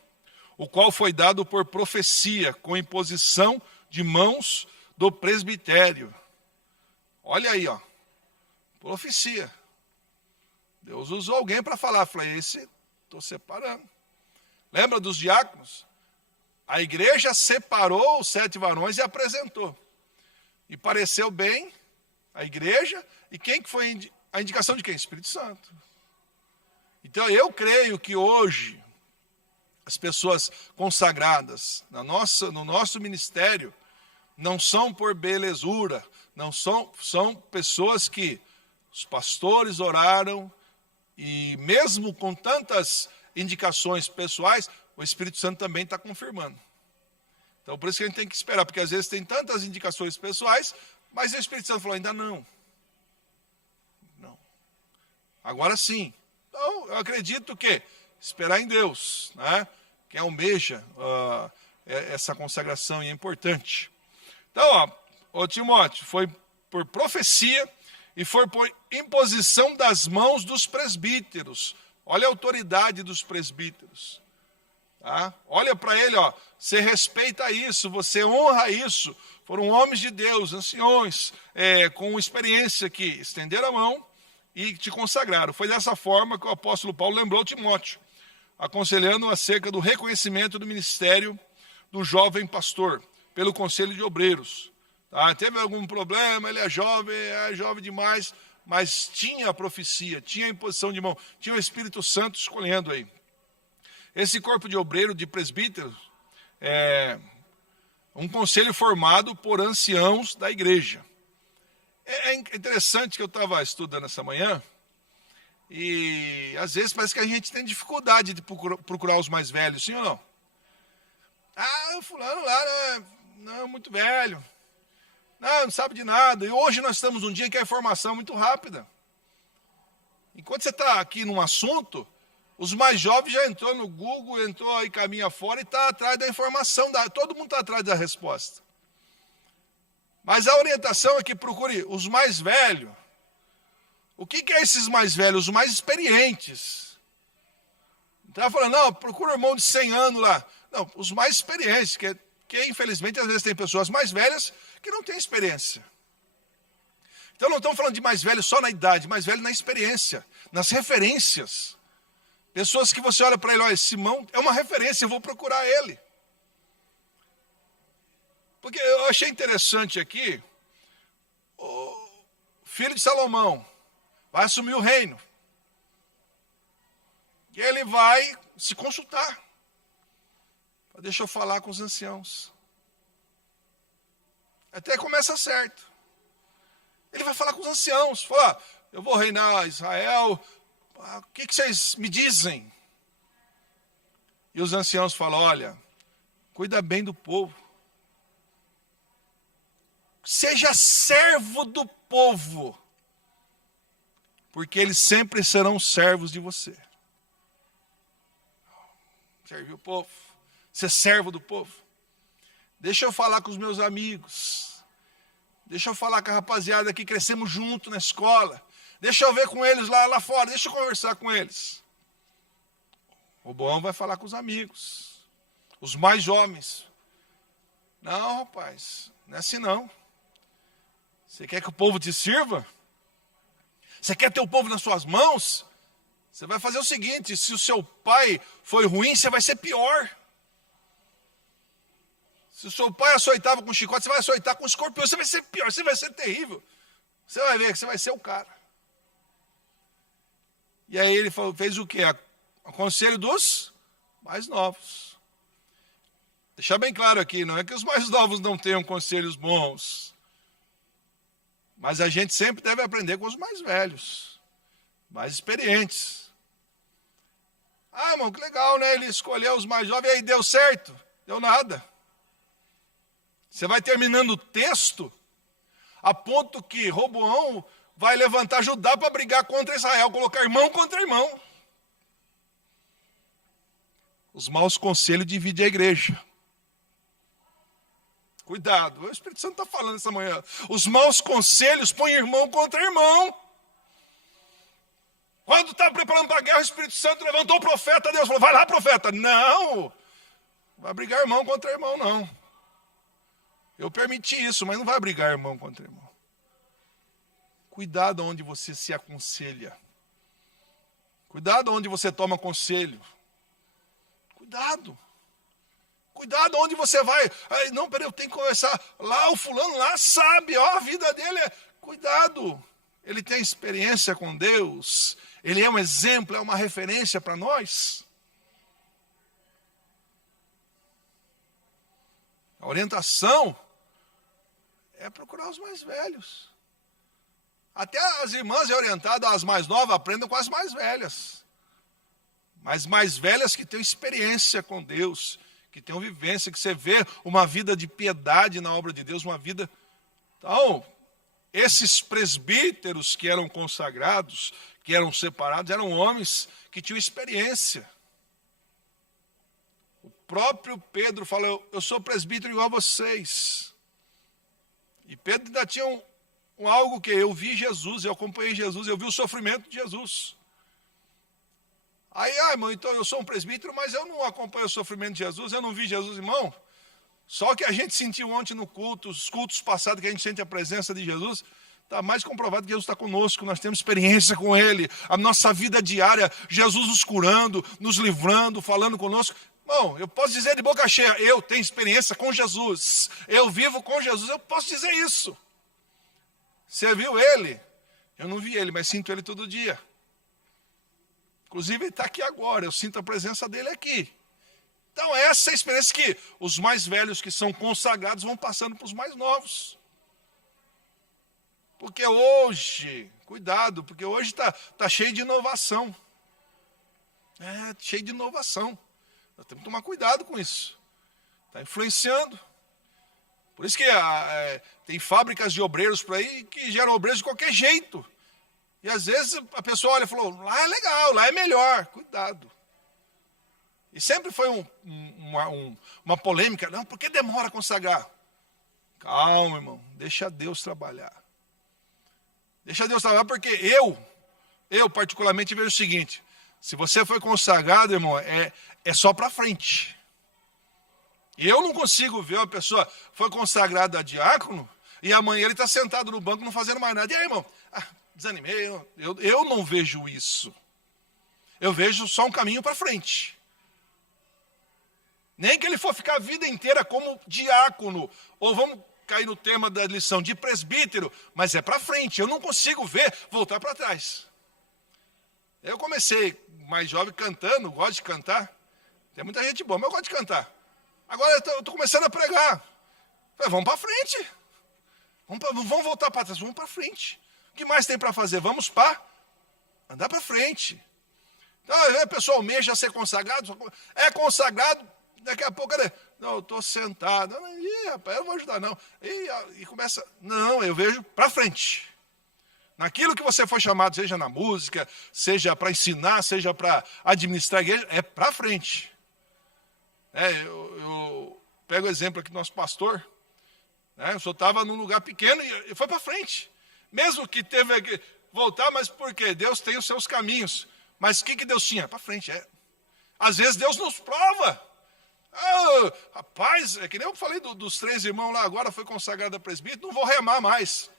o qual foi dado por profecia, com imposição de mãos do presbitério. Olha aí, profecia. Deus usou alguém para falar. Falei, esse estou separando. Lembra dos diáconos? A igreja separou os 7 varões e apresentou. E pareceu bem a igreja. E quem que foi a indicação de quem? Espírito Santo. Então eu creio que hoje as pessoas consagradas no nosso ministério não são por belezura, não são pessoas que os pastores oraram e mesmo com tantas indicações pessoais, o Espírito Santo também está confirmando. Então por isso que a gente tem que esperar, porque às vezes tem tantas indicações pessoais, mas o Espírito Santo falou, ainda não. Agora sim. Então eu acredito que esperar em Deus, né? Quem almeja essa consagração e é importante. Então, Timóteo, foi por profecia e foi por imposição das mãos dos presbíteros. Olha a autoridade dos presbíteros. Tá? Olha para ele, você respeita isso, você honra isso. Foram homens de Deus, anciões, com experiência que estenderam a mão e te consagraram. Foi dessa forma que o apóstolo Paulo lembrou Timóteo, aconselhando acerca do reconhecimento do ministério do jovem pastor, pelo conselho de obreiros. Tá? Teve algum problema, ele é jovem demais, mas tinha a profecia, tinha a imposição de mão, tinha o Espírito Santo escolhendo aí. Esse corpo de obreiro, de presbíteros, é um conselho formado por anciãos da igreja. É interessante que eu estava estudando essa manhã, e às vezes parece que a gente tem dificuldade de procurar os mais velhos, sim ou não? O fulano lá, não, muito velho. Não sabe de nada. E hoje nós estamos num dia que a informação é muito rápida. Enquanto você está aqui num assunto, os mais jovens já entrou no Google, entrou aí caminho afora e está atrás da informação. Todo mundo está atrás da resposta. Mas a orientação é que procure os mais velhos. O que é esses mais velhos? Os mais experientes. Estava falando, não, procura um irmão de 100 anos lá. Não, os mais experientes, que infelizmente às vezes tem pessoas mais velhas que não têm experiência. Então não estamos falando de mais velho só na idade, mais velho na experiência, nas referências. Pessoas que você olha para ele, olha, Simão é uma referência, eu vou procurar ele. Porque eu achei interessante aqui, filho de Salomão, vai assumir o reino. E ele vai se consultar. Deixa eu falar com os anciãos. Até começa certo. Ele vai falar com os anciãos. Fala, eu vou reinar Israel. O que vocês me dizem? E os anciãos falam, olha, cuida bem do povo. Seja servo do povo. Porque eles sempre serão servos de você. Servir o povo. Ser servo do povo. Deixa eu falar com os meus amigos. Deixa eu falar com a rapaziada que crescemos junto na escola. Deixa eu ver com eles lá fora. Deixa eu conversar com eles. Roboão vai falar com os amigos. Os mais jovens. Não, rapaz. Não é assim não. Você quer que o povo te sirva? Você quer ter o povo nas suas mãos? Você vai fazer o seguinte, se o seu pai foi ruim, você vai ser pior. Se o seu pai açoitava com chicote, você vai açoitar com escorpião, você vai ser pior, você vai ser terrível. Você vai ver que você vai ser o cara. E aí ele fez o quê? O conselho dos mais novos. Deixar bem claro aqui, não é que os mais novos não tenham conselhos bons. Mas a gente sempre deve aprender com os mais velhos, mais experientes. Ah, irmão, que legal, né? Ele escolheu os mais jovens, e aí deu certo? Deu nada. Você vai terminando o texto, a ponto que Roboão vai levantar Judá para brigar contra Israel, colocar irmão contra irmão. Os maus conselhos dividem a igreja. Cuidado, o Espírito Santo está falando essa manhã. Os maus conselhos põem irmão contra irmão. Quando está preparando para a guerra, o Espírito Santo levantou o profeta, Deus falou, vai lá, profeta. Não, vai brigar irmão contra irmão, não. Eu permiti isso, mas não vai brigar irmão contra irmão. Cuidado onde você se aconselha. Cuidado onde você toma conselho. Cuidado. Cuidado onde você vai. Ai, não, peraí, eu tenho que conversar. Lá o fulano lá sabe, ó, a vida dele é... Cuidado. Ele tem experiência com Deus. Ele é um exemplo, é uma referência para nós. A orientação é procurar os mais velhos. Até as irmãs orientadas, as mais novas, aprendam com as mais velhas. Mas mais velhas que têm experiência com Deus, que tenham vivência, que você vê uma vida de piedade na obra de Deus, uma vida... Então, esses presbíteros que eram consagrados, que eram separados, eram homens que tinham experiência. O próprio Pedro falou, eu sou presbítero igual a vocês. E Pedro ainda tinha algo que eu vi Jesus, eu acompanhei Jesus, eu vi o sofrimento de Jesus. Aí, irmão, então eu sou um presbítero, mas eu não acompanho o sofrimento de Jesus, eu não vi Jesus, irmão. Só que a gente sentiu ontem no culto, os cultos passados que a gente sente a presença de Jesus, está mais comprovado que Jesus está conosco, nós temos experiência com Ele, a nossa vida diária, Jesus nos curando, nos livrando, falando conosco. Irmão, eu posso dizer de boca cheia, eu tenho experiência com Jesus, eu vivo com Jesus, eu posso dizer isso. Você viu Ele? Eu não vi Ele, mas sinto Ele todo dia. Inclusive Ele está aqui agora, eu sinto a presença dEle aqui. Então essa é a experiência que os mais velhos que são consagrados vão passando para os mais novos. Porque hoje, cuidado, porque hoje tá cheio de inovação. Cheio de inovação. Nós temos que tomar cuidado com isso. Está influenciando. Por isso que tem fábricas de obreiros por aí que geram obreiros de qualquer jeito. E às vezes a pessoa olha e falou, lá é legal, lá é melhor. Cuidado. E sempre foi uma polêmica, não, por que demora a consagrar? Calma, irmão, deixa Deus trabalhar. Deixa Deus trabalhar, porque eu particularmente vejo o seguinte, se você foi consagrado, irmão, é só para frente. E eu não consigo ver uma pessoa foi consagrada a diácono e amanhã ele está sentado no banco não fazendo mais nada. E aí, irmão, desanimei, eu não vejo isso. Eu vejo só um caminho para frente. Nem que ele for ficar a vida inteira como diácono, ou vamos cair no tema da lição de presbítero, mas é para frente. Eu não consigo ver voltar para trás. Eu comecei mais jovem cantando, gosto de cantar. Tem muita gente boa, mas eu gosto de cantar. Agora eu estou começando a pregar. Falei, vamos para frente. Vamos voltar para trás, vamos para frente. O que mais tem para fazer? Vamos para andar para frente. Então, a pessoa almeja ser consagrado, é consagrado, daqui a pouco, não, eu estou sentado. Rapaz, eu não vou ajudar, não. E começa, não, eu vejo para frente. Naquilo que você foi chamado, seja na música, seja para ensinar, seja para administrar a igreja, é para frente. Eu pego o exemplo aqui do nosso pastor, o senhor estava num lugar pequeno e foi para frente. Mesmo que teve que voltar, mas por quê? Deus tem os seus caminhos. Mas o que Deus tinha? Para frente. Às vezes Deus nos prova. Rapaz, é que nem eu falei dos 3 irmãos lá, agora foi consagrado a presbítero, não vou remar mais.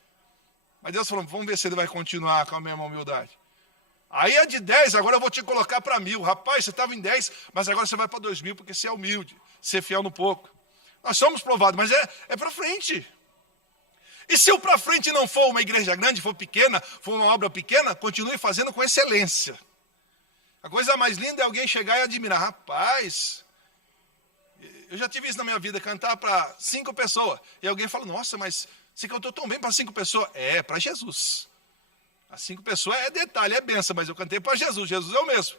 Mas Deus falou, vamos ver se ele vai continuar com a mesma humildade. Aí é de 10, agora eu vou te colocar para 1000. Rapaz, você estava em 10, mas agora você vai para 2000, porque você é humilde, você é fiel no pouco. Nós somos provados, mas é para frente. E se o para frente não for uma igreja grande, for pequena, for uma obra pequena, continue fazendo com excelência. A coisa mais linda é alguém chegar e admirar. Rapaz, eu já tive isso na minha vida, cantar para 5 pessoas. E alguém fala, nossa, mas você cantou tão bem para 5 pessoas. É, para Jesus. As 5 pessoas é detalhe, é benção, mas eu cantei para Jesus. Jesus é o mesmo.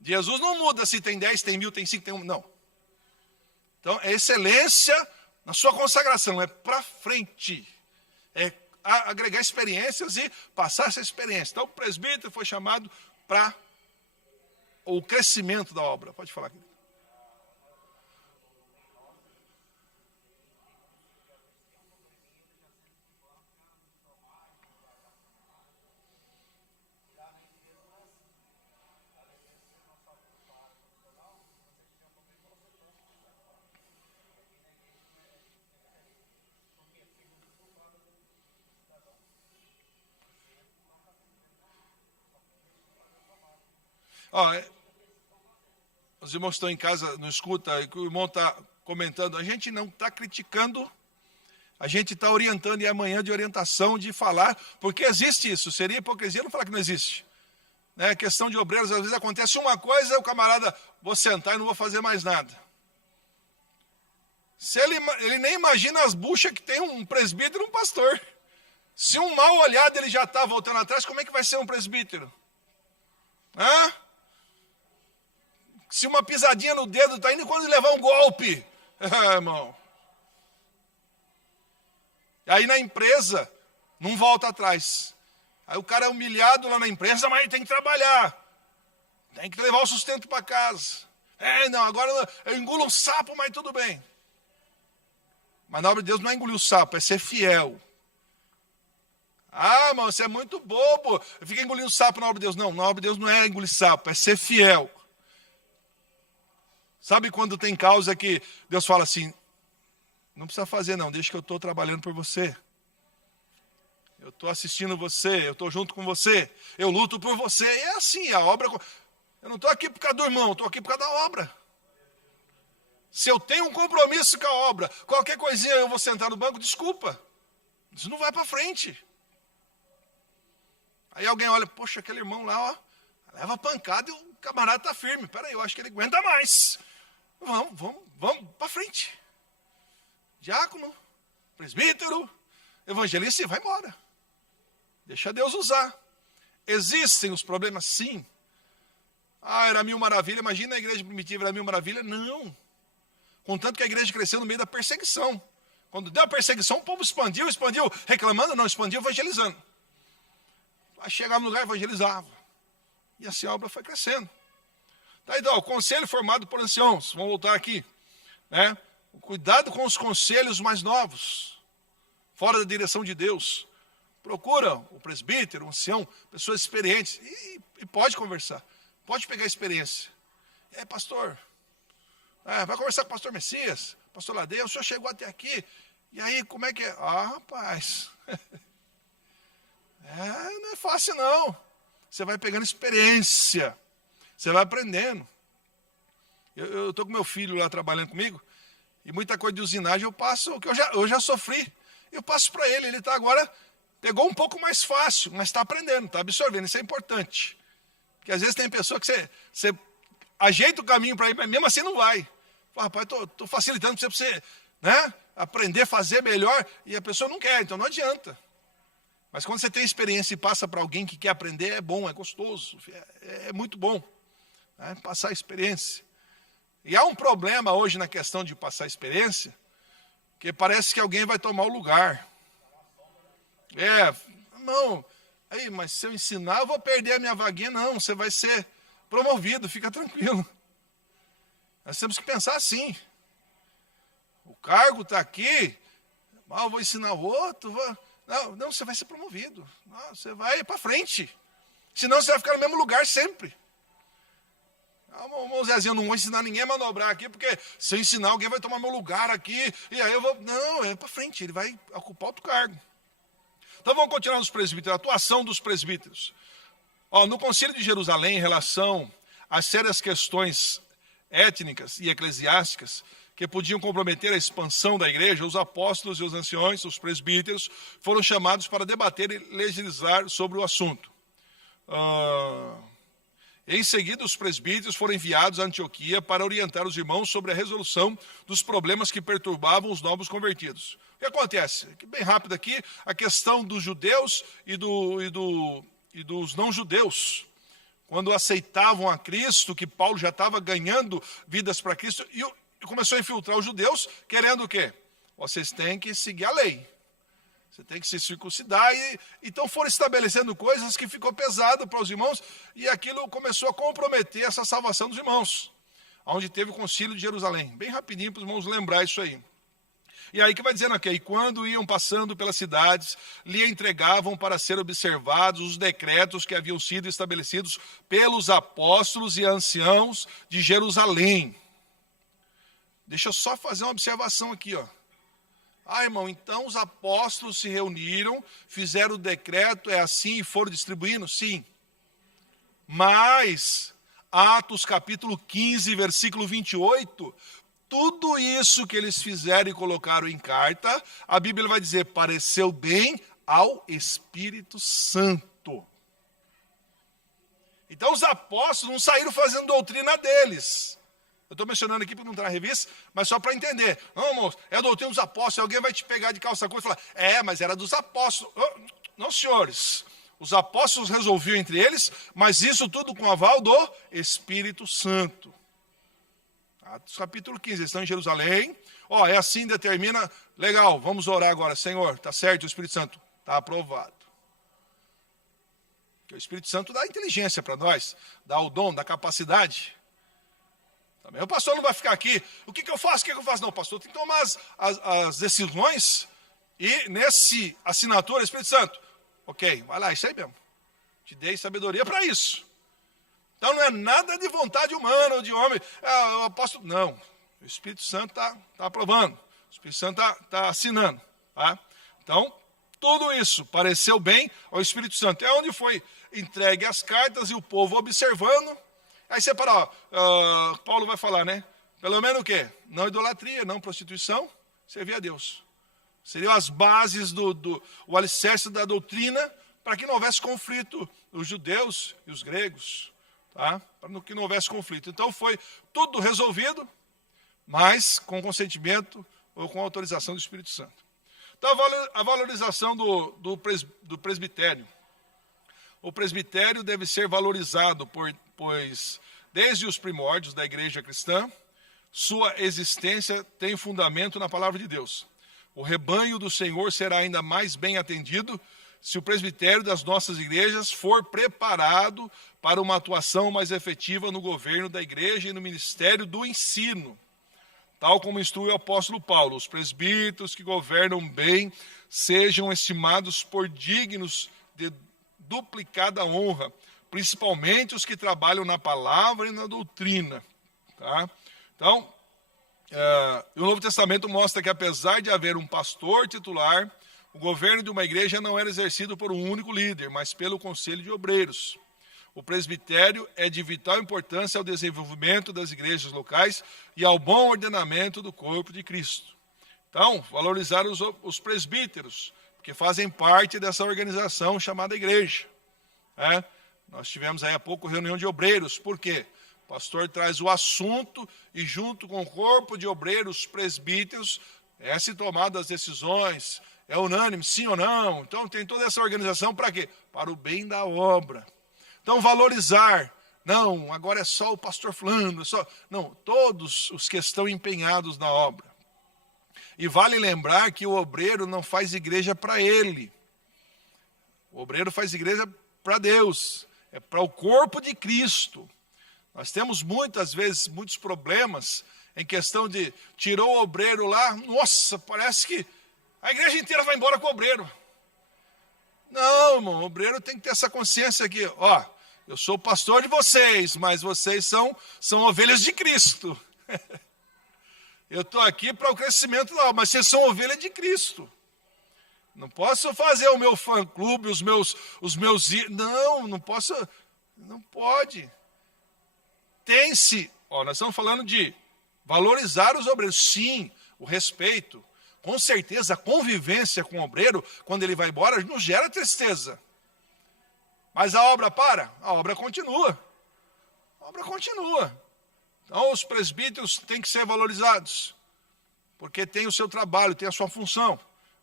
Jesus não muda se tem 10, tem 1000, tem 5, tem 1. Não. Então, é excelência na sua consagração. É para frente. É agregar experiências e passar essa experiência. Então, o presbítero foi chamado para o crescimento da obra. Pode falar, querido. Os irmãos estão em casa, não escuta, o irmão está comentando, a gente não está criticando, a gente está orientando, e amanhã de orientação, de falar, porque existe isso, seria hipocrisia não falar que não existe. Questão de obreiros, às vezes acontece uma coisa, o camarada, vou sentar e não vou fazer mais nada. Se ele nem imagina as buchas que tem um presbítero e um pastor. Se um mal olhado ele já está voltando atrás, como é que vai ser um presbítero? Se uma pisadinha no dedo está indo quando levar um golpe. Irmão. Aí na empresa, não volta atrás. Aí o cara é humilhado lá na empresa, mas ele tem que trabalhar. Tem que levar o sustento para casa. Não, agora eu engulo um sapo, mas tudo bem. Mas na obra de Deus não é engolir o sapo, é ser fiel. Irmão, você é muito bobo. Fica engolindo sapo na obra de Deus. Não, na obra de Deus não é engolir sapo, é ser fiel. Sabe quando tem causa que Deus fala assim, não precisa fazer não, deixa que eu estou trabalhando por você. Eu estou assistindo você, eu estou junto com você, eu luto por você. E é assim, a obra, eu não estou aqui por causa do irmão, eu estou aqui por causa da obra. Se eu tenho um compromisso com a obra, qualquer coisinha eu vou sentar no banco, desculpa, isso não vai para frente. Aí alguém olha, poxa, aquele irmão lá, leva pancada e o camarada está firme. Peraí, eu acho que ele aguenta mais. Vamos para frente. Diácono, presbítero, evangelista, e vai embora. Deixa Deus usar. Existem os problemas, sim. Era 1000 maravilhas. Imagina a igreja primitiva, era 1000 maravilhas. Não. Contanto que a igreja cresceu no meio da perseguição. Quando deu a perseguição, o povo expandiu reclamando, não, expandiu evangelizando. Aí chegava no lugar e evangelizava. E assim a obra foi crescendo. Então, o conselho formado por anciãos, vamos voltar aqui. Cuidado com os conselhos mais novos, fora da direção de Deus. Procura o presbítero, o ancião, pessoas experientes, e pode conversar, pode pegar experiência. Pastor, vai conversar com o pastor Messias, pastor Ladeia, o senhor chegou até aqui, e aí como é que é? Rapaz, não é fácil não. Você vai pegando experiência, você vai aprendendo. Eu estou com meu filho lá trabalhando comigo, E muita coisa de usinagem eu passo, que eu já sofri. Eu passo para ele está agora, pegou um pouco mais fácil, mas está aprendendo, está absorvendo, isso é importante. Porque às vezes tem pessoa que você ajeita o caminho para ir, mas mesmo assim não vai. Fala, rapaz, estou facilitando para você, né, aprender a fazer melhor, e a pessoa não quer, então não adianta. Mas quando você tem experiência e passa para alguém que quer aprender, é bom, é gostoso, é muito bom, né, passar a experiência. E há um problema hoje na questão de passar a experiência, que parece que alguém vai tomar o lugar. Não, aí, mas se eu ensinar, eu vou perder a minha vaguinha. Não, você vai ser promovido, fica tranquilo. Nós temos que pensar assim. O cargo está aqui, eu vou ensinar o outro. Não, você vai ser promovido. Não, você vai para frente. Senão você vai ficar no mesmo lugar sempre. Zezinho, eu não vou ensinar ninguém a manobrar aqui, porque se eu ensinar, alguém vai tomar meu lugar aqui, e aí eu vou... Não, é para frente, ele vai ocupar outro cargo. Então vamos continuar nos presbíteros, a atuação dos presbíteros. No Concílio de Jerusalém, em relação às sérias questões étnicas e eclesiásticas que podiam comprometer a expansão da igreja, os apóstolos e os anciões, os presbíteros, foram chamados para debater e legislar sobre o assunto. Em seguida, os presbíteros foram enviados a Antioquia para orientar os irmãos sobre a resolução dos problemas que perturbavam os novos convertidos. O que acontece? Bem rápido aqui, a questão dos judeus e dos não-judeus. Quando aceitavam a Cristo, que Paulo já estava ganhando vidas para Cristo, e começou a infiltrar os judeus, querendo o quê? Vocês têm que seguir a lei. Você tem que se circuncidar. Então foram estabelecendo coisas que ficou pesado para os irmãos, e aquilo começou a comprometer essa salvação dos irmãos, onde teve o Concílio de Jerusalém. Bem rapidinho para os irmãos lembrar isso aí. E aí que vai dizendo aqui, e quando iam passando pelas cidades, lhe entregavam para ser observados os decretos que haviam sido estabelecidos pelos apóstolos e anciãos de Jerusalém. Deixa eu só fazer uma observação aqui, irmão, então os apóstolos se reuniram, fizeram o decreto, é assim, e foram distribuindo? Sim. Mas, Atos capítulo 15, versículo 28, tudo isso que eles fizeram e colocaram em carta, a Bíblia vai dizer, pareceu bem ao Espírito Santo. Então os apóstolos não saíram fazendo doutrina deles. Eu estou mencionando aqui para não estar na revista, mas só para entender. Não, irmãos, é a doutrina dos apóstolos, alguém vai te pegar de calça curta e falar, mas era dos apóstolos. Não, senhores, os apóstolos resolviam entre eles, mas isso tudo com o aval do Espírito Santo. Atos capítulo 15, eles estão em Jerusalém. É assim, determina, legal, vamos orar agora. Senhor, está certo, o Espírito Santo está aprovado. Porque o Espírito Santo dá inteligência para nós, dá o dom, dá capacidade. Também o pastor não vai ficar aqui, o que eu faço, Não, o pastor tem que tomar as decisões, e nesse assinatura, Espírito Santo, ok, vai lá, isso aí mesmo, te dei sabedoria para isso. Então não é nada de vontade humana ou de homem, o apóstolo, não, o Espírito Santo está aprovando, o Espírito Santo está assinando. Tá? Então, tudo isso pareceu bem ao Espírito Santo, é onde foi entregue as cartas e o povo observando. Aí você para, Paulo vai falar, né? Pelo menos o quê? Não idolatria, não prostituição, servir a Deus. Seriam as bases o alicerce da doutrina para que não houvesse conflito, os judeus e os gregos, tá? Para que não houvesse conflito. Então foi tudo resolvido, mas com consentimento ou com autorização do Espírito Santo. Então a valorização do presbitério. O presbitério deve ser valorizado, pois desde os primórdios da igreja cristã, sua existência tem fundamento na palavra de Deus. O rebanho do Senhor será ainda mais bem atendido se o presbitério das nossas igrejas for preparado para uma atuação mais efetiva no governo da igreja e no ministério do ensino. Tal como instrui o apóstolo Paulo, os presbíteros que governam bem sejam estimados por dignos de duplicada honra, principalmente os que trabalham na palavra e na doutrina. Tá? Então, o Novo Testamento mostra que apesar de haver um pastor titular, o governo de uma igreja não era exercido por um único líder, mas pelo conselho de obreiros. O presbitério é de vital importância ao desenvolvimento das igrejas locais e ao bom ordenamento do corpo de Cristo. Então, valorizar os presbíteros, porque fazem parte dessa organização chamada igreja. Nós tivemos aí há pouco reunião de obreiros. Por quê? O pastor traz o assunto e junto com o corpo de obreiros presbíteros se tomado as decisões, é unânime, sim ou não. Então tem toda essa organização para quê? Para o bem da obra. Então valorizar, não, agora é só o pastor fulano, não, todos os que estão empenhados na obra. E vale lembrar que o obreiro não faz igreja para ele. O obreiro faz igreja para Deus, é para o corpo de Cristo. Nós temos muitas vezes muitos problemas em questão de tirou o obreiro lá, nossa, parece que a igreja inteira vai embora com o obreiro. Não, irmão, o obreiro tem que ter essa consciência aqui, eu sou o pastor de vocês, mas vocês são ovelhas de Cristo. Eu estou aqui para o crescimento da obra, mas vocês são ovelhas de Cristo. Não posso fazer o meu fã-clube, os meus... Não posso, não pode. Tem-se, nós estamos falando de valorizar os obreiros, sim, o respeito. Com certeza, a convivência com o obreiro, quando ele vai embora, nos gera tristeza. Mas a obra para? A obra continua. A obra continua. Então, os presbíteros têm que ser valorizados, porque tem o seu trabalho, tem a sua função.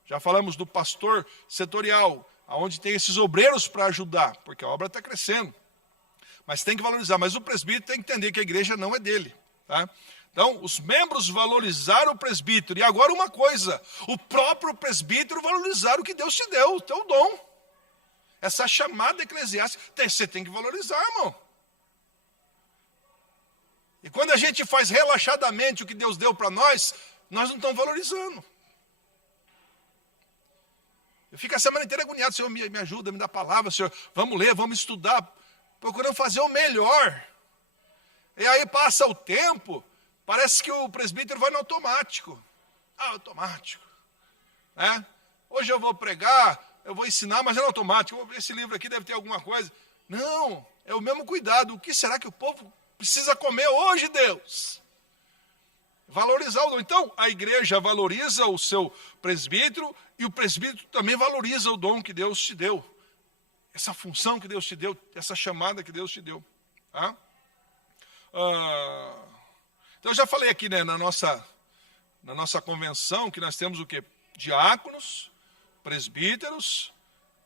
Já falamos do pastor setorial, onde tem esses obreiros para ajudar, porque a obra está crescendo. Mas tem que valorizar. Mas o presbítero tem que entender que a igreja não é dele. Tá? Então, os membros valorizaram o presbítero. E agora uma coisa, o próprio presbítero valorizar o que Deus te deu, o teu dom. Essa chamada eclesiástica, você tem que valorizar, irmão. E quando a gente faz relaxadamente o que Deus deu para nós não estamos valorizando. Eu fico a semana inteira agoniado, Senhor, me ajuda, me dá palavra, Senhor, vamos ler, vamos estudar, procurando fazer o melhor. E aí passa o tempo, parece que o presbítero vai no automático. Automático. Hoje eu vou pregar, eu vou ensinar, mas é no automático. Esse livro aqui deve ter alguma coisa. Não, é o mesmo cuidado. O que será que o povo precisa comer hoje, Deus? Valorizar o dom. Então, a igreja valoriza o seu presbítero e o presbítero também valoriza o dom que Deus te deu. Essa função que Deus te deu, essa chamada que Deus te deu. Tá? Então, eu já falei aqui, né, na nossa convenção, que nós temos o quê? Diáconos, presbíteros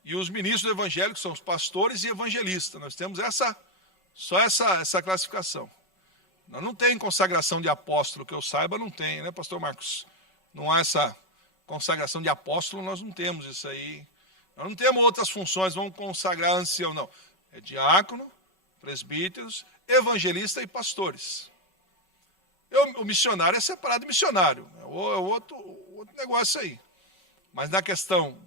e os ministros do evangelho, que são os pastores e evangelistas. Nós temos só essa classificação. Nós não tem consagração de apóstolo, que eu saiba, não tem, né, pastor Marcos? Não há essa consagração de apóstolo, nós não temos isso aí. Nós não temos outras funções, vamos consagrar ancião, não. É diácono, presbíteros, evangelista e pastores. O missionário é separado de missionário, é outro negócio aí. Mas na questão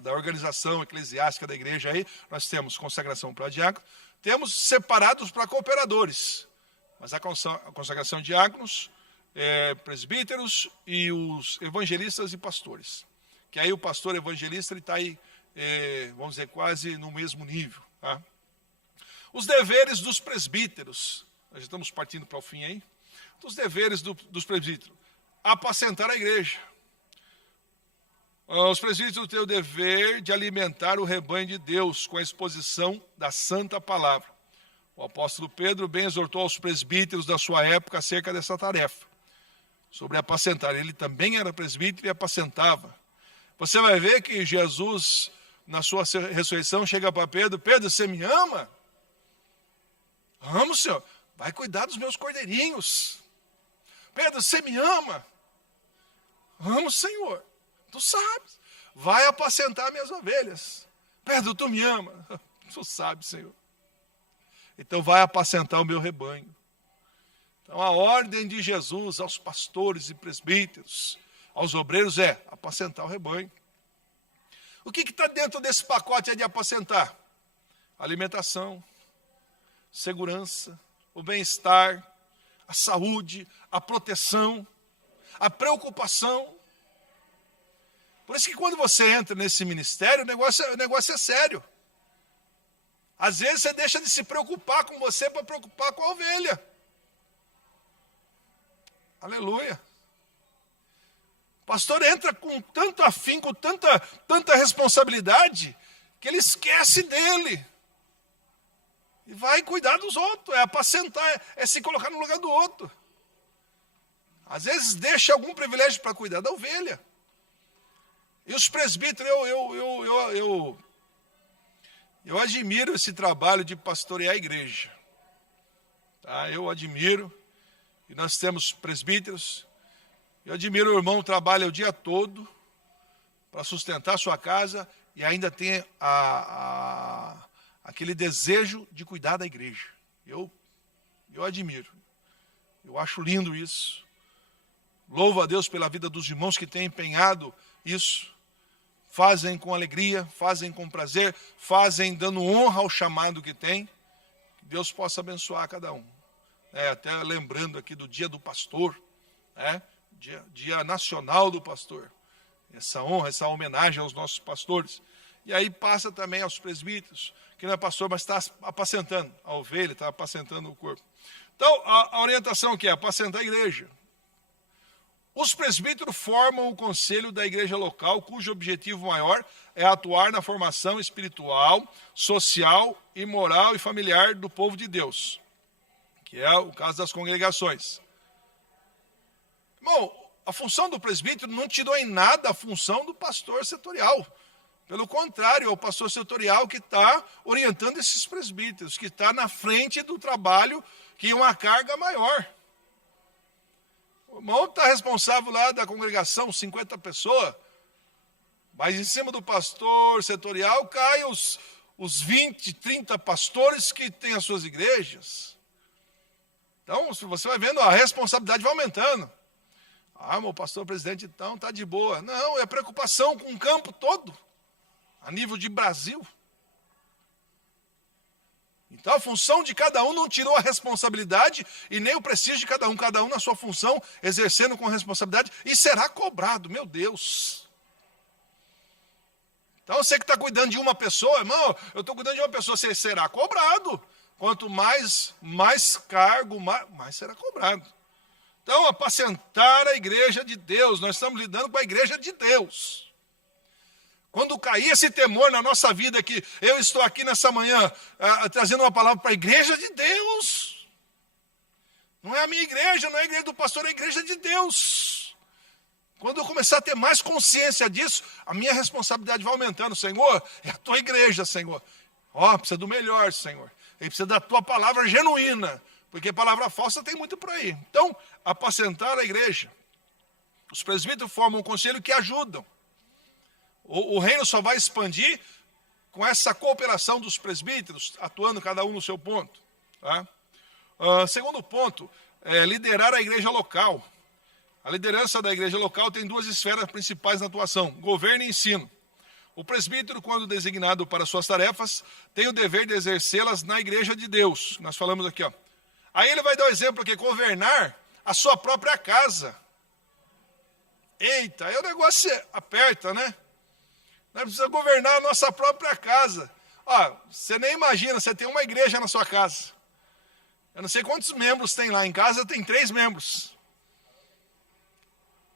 da organização eclesiástica da igreja aí, nós temos consagração para diácono, temos separados para cooperadores. Mas a consagração de diáconos, presbíteros e os evangelistas e pastores. Que aí o pastor evangelista está aí, vamos dizer, quase no mesmo nível. Tá? Os deveres dos presbíteros. Nós já estamos partindo para o fim aí. Os deveres dos presbíteros. Apacentar a igreja. Os presbíteros têm o dever de alimentar o rebanho de Deus com a exposição da santa palavra. O apóstolo Pedro bem exortou aos presbíteros da sua época acerca dessa tarefa, sobre apacentar. Ele também era presbítero e apacentava. Você vai ver que Jesus, na sua ressurreição, chega para Pedro: Pedro, você me ama? Amo, Senhor. Vai cuidar dos meus cordeirinhos. Pedro, você me ama? Amo, Senhor. Tu sabes. Vai apacentar minhas ovelhas. Pedro, tu me ama? Tu sabes, Senhor. Então vai apacentar o meu rebanho. Então a ordem de Jesus aos pastores e presbíteros, aos obreiros, é apacentar o rebanho. O que está dentro desse pacote de apacentar? Alimentação, segurança, o bem-estar, a saúde, a proteção, a preocupação. Por isso que quando você entra nesse ministério, o negócio é sério. Às vezes você deixa de se preocupar com você para preocupar com a ovelha. Aleluia. O pastor entra com tanto afinco, tanta responsabilidade, que ele esquece dele. E vai cuidar dos outros, é apacentar, é se colocar no lugar do outro. Às vezes deixa algum privilégio para cuidar da ovelha. E os presbíteros, eu admiro esse trabalho de pastorear a igreja. Tá? Eu admiro. E nós temos presbíteros. Eu admiro o irmão que trabalha o dia todo para sustentar a sua casa e ainda tem aquele desejo de cuidar da igreja. Eu admiro. Eu acho lindo isso. Louvo a Deus pela vida dos irmãos que têm empenhado isso. Fazem com alegria, fazem com prazer, fazem dando honra ao chamado que tem. Que Deus possa abençoar cada um. Até lembrando aqui do dia do pastor, dia nacional do pastor. Essa honra, essa homenagem aos nossos pastores. E aí passa também aos presbíteros, que não é pastor, mas está apacentando a ovelha, está apacentando o corpo. Então, a orientação que é apacentar a igreja. Os presbíteros formam o conselho da igreja local, cujo objetivo maior é atuar na formação espiritual, social, e moral e familiar do povo de Deus, que é o caso das congregações. Bom, a função do presbítero não tirou em nada a função do pastor setorial. Pelo contrário, é o pastor setorial que está orientando esses presbíteros, que está na frente do trabalho, que é uma carga maior. O irmão está responsável lá da congregação, 50 pessoas, mas em cima do pastor setorial caem os 20, 30 pastores que têm as suas igrejas. Então, você vai vendo, a responsabilidade vai aumentando. Meu pastor presidente, então, está de boa. Não, é preocupação com o campo todo, a nível de Brasil. Então, a função de cada um não tirou a responsabilidade e nem o prestígio de cada um na sua função, exercendo com responsabilidade, e será cobrado, meu Deus. Então, você que está cuidando de uma pessoa, irmão, eu estou cuidando de uma pessoa, você será cobrado. Quanto mais cargo, mais será cobrado. Então, apacentar a igreja de Deus, nós estamos lidando com a igreja de Deus. Quando cair esse temor na nossa vida, que eu estou aqui nessa manhã, trazendo uma palavra para a igreja de Deus. Não é a minha igreja, não é a igreja do pastor, é a igreja de Deus. Quando eu começar a ter mais consciência disso, a minha responsabilidade vai aumentando. Senhor, é a tua igreja, Senhor. Precisa do melhor, Senhor. Ele precisa da tua palavra genuína, porque palavra falsa tem muito por aí. Então, apacentar a igreja. Os presbíteros formam um conselho que ajudam. O reino só vai expandir com essa cooperação dos presbíteros, atuando cada um no seu ponto. Tá? Segundo ponto, liderar a igreja local. A liderança da igreja local tem duas esferas principais na atuação: governo e ensino. O presbítero, quando designado para suas tarefas, tem o dever de exercê-las na igreja de Deus. Nós falamos aqui. Aí ele vai dar o exemplo que governar a sua própria casa. Eita, aí o negócio aperta, né? Nós precisamos governar a nossa própria casa. Você nem imagina, você tem uma igreja na sua casa. Eu não sei quantos membros tem lá. Em casa tem 3 membros.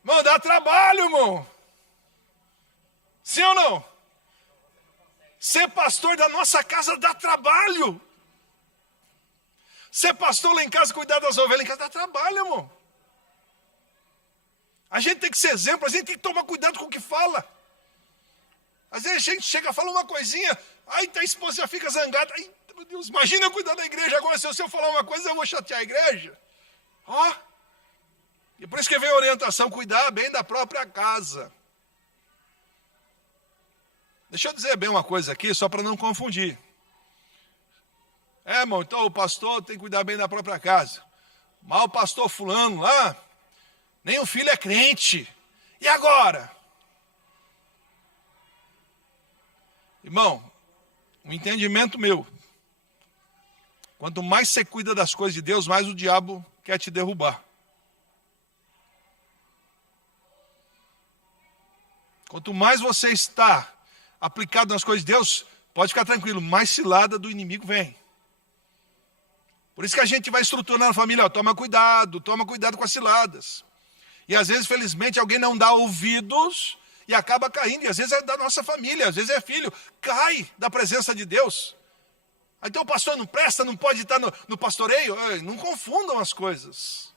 Irmão, dá trabalho, irmão. Sim ou não? Ser pastor da nossa casa dá trabalho. Ser pastor lá em casa, cuidar das ovelhas em casa, dá trabalho, irmão. A gente tem que ser exemplo, a gente tem que tomar cuidado com o que fala. Às vezes a gente chega a falar uma coisinha, aí a esposa já fica zangada. Ai, meu Deus, imagina eu cuidar da igreja agora, se eu falar uma coisa, eu vou chatear a igreja. E por isso que vem a orientação, cuidar bem da própria casa. Deixa eu dizer bem uma coisa aqui, só para não confundir. Irmão, então o pastor tem que cuidar bem da própria casa. Mas o pastor fulano lá, nem o filho é crente. E agora? Irmão, um entendimento meu. Quanto mais você cuida das coisas de Deus, mais o diabo quer te derrubar. Quanto mais você está aplicado nas coisas de Deus, Pode ficar tranquilo, mais cilada do inimigo vem. Por isso que a gente vai estruturando a família, ó, toma cuidado com as ciladas. E às vezes, felizmente, alguém não dá ouvidos e acaba caindo. E às vezes é da nossa família, às vezes é filho, cai da presença de Deus. Então o pastor não presta, não pode estar no pastoreio. Não confundam as coisas.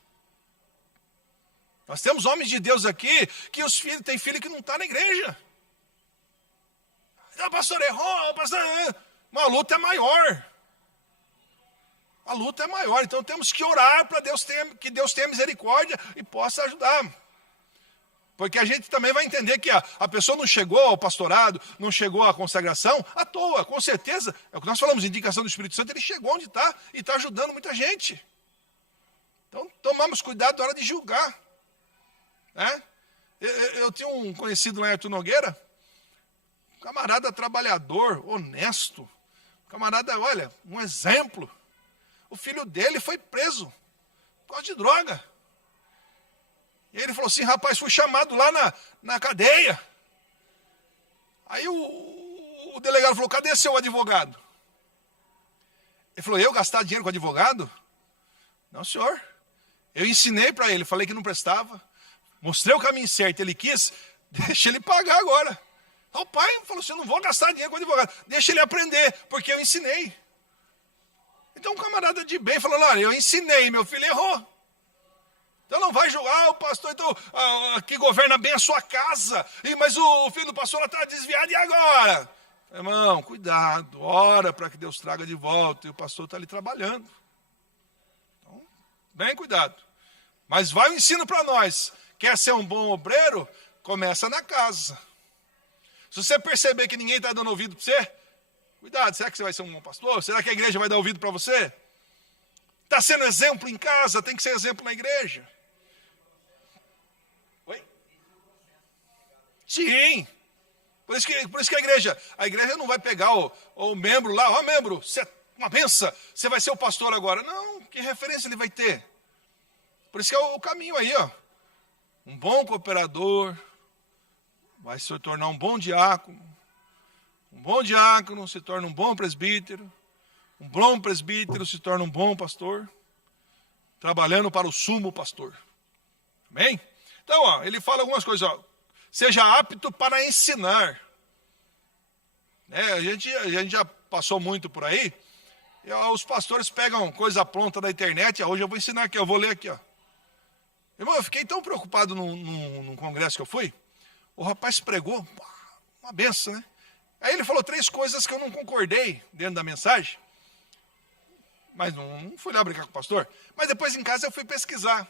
Nós temos homens de Deus aqui, que os filhos, tem filho que não está na igreja. O pastor errou, o pastor... Mas a luta é maior. A luta é maior, então temos que orar para que Deus tenha misericórdia e possa ajudar. Porque a gente também vai entender que a pessoa não chegou ao pastorado, não chegou à consagração à toa, com certeza. É o que nós falamos, indicação do Espírito Santo, ele chegou onde está e está ajudando muita gente. Então tomamos cuidado na hora de julgar. Né? Eu tinha um conhecido lá em Arthur Nogueira, um camarada trabalhador, honesto, um camarada, olha, um exemplo. O filho dele foi preso por causa de droga. E ele falou assim, rapaz, fui chamado lá na cadeia. Aí o delegado falou, cadê seu advogado? Ele falou, eu gastar dinheiro com advogado? Não, senhor. Eu ensinei para ele, falei que não prestava. Mostrei o caminho certo, ele quis, deixa ele pagar agora. O pai falou assim, eu não vou gastar dinheiro com advogado. Deixa ele aprender, porque eu ensinei. Então um camarada de bem falou, olha, eu ensinei, meu filho errou. Então não vai julgar o pastor então, que governa bem a sua casa, mas o filho do pastor está desviado, e agora? Irmão, cuidado, ora para que Deus traga de volta, e o pastor está ali trabalhando. Então, bem cuidado. Mas vai o ensino para nós, quer ser um bom obreiro? Começa na casa. Se você perceber que ninguém está dando ouvido para você, cuidado, será que você vai ser um bom pastor? Será que a igreja vai dar ouvido para você? Está sendo exemplo em casa, tem que ser exemplo na igreja. Oi? Sim. Por isso que a igreja não vai pegar o membro lá, ó membro, você é uma benção, você vai ser o pastor agora. Não, que referência ele vai ter? Por isso que é o caminho aí, ó. Um bom cooperador vai se tornar um bom diácono. Um bom diácono se torna um bom presbítero. Um bom presbítero se torna um bom pastor. Trabalhando para o sumo pastor. Amém? Então, ó, ele fala algumas coisas. Ó, seja apto para ensinar. A gente já passou muito por aí. E, ó, os pastores pegam coisa pronta da internet. Hoje eu vou ensinar aqui, eu vou ler aqui. Ó. Irmão, eu fiquei tão preocupado num congresso que eu fui. O rapaz pregou, uma benção, né? Aí ele falou 3 coisas que eu não concordei dentro da mensagem. Mas não fui lá brincar com o pastor. Mas depois em casa eu fui pesquisar.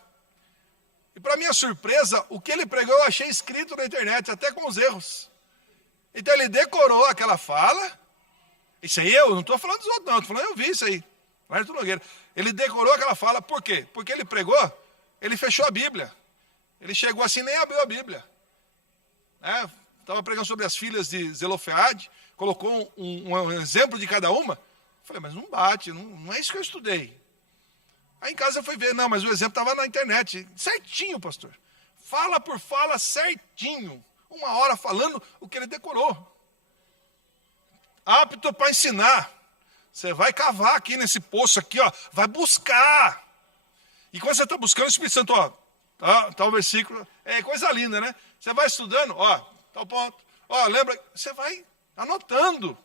E para minha surpresa, o que ele pregou eu achei escrito na internet, até com os erros. Então ele decorou aquela fala. Isso aí eu não estou falando dos outros não, estou falando, eu vi isso aí. Arthur Nogueira. Ele decorou aquela fala, por quê? Porque ele pregou, ele fechou a Bíblia. Ele chegou assim, nem abriu a Bíblia. Estava pregando sobre as filhas de Zelofeade, colocou um exemplo de cada uma. Falei, mas não bate, não é isso que eu estudei. Aí em casa eu fui ver, não, mas o exemplo estava na internet. Certinho, pastor. Fala por fala, certinho. 1 hora falando o que ele decorou. Apto para ensinar. Você vai cavar aqui nesse poço aqui, ó, vai buscar. E quando você está buscando, o Espírito Santo, ó, tá o versículo, é coisa linda, né? Você vai estudando, ó, tal ponto. Ó, lembra, você vai anotando.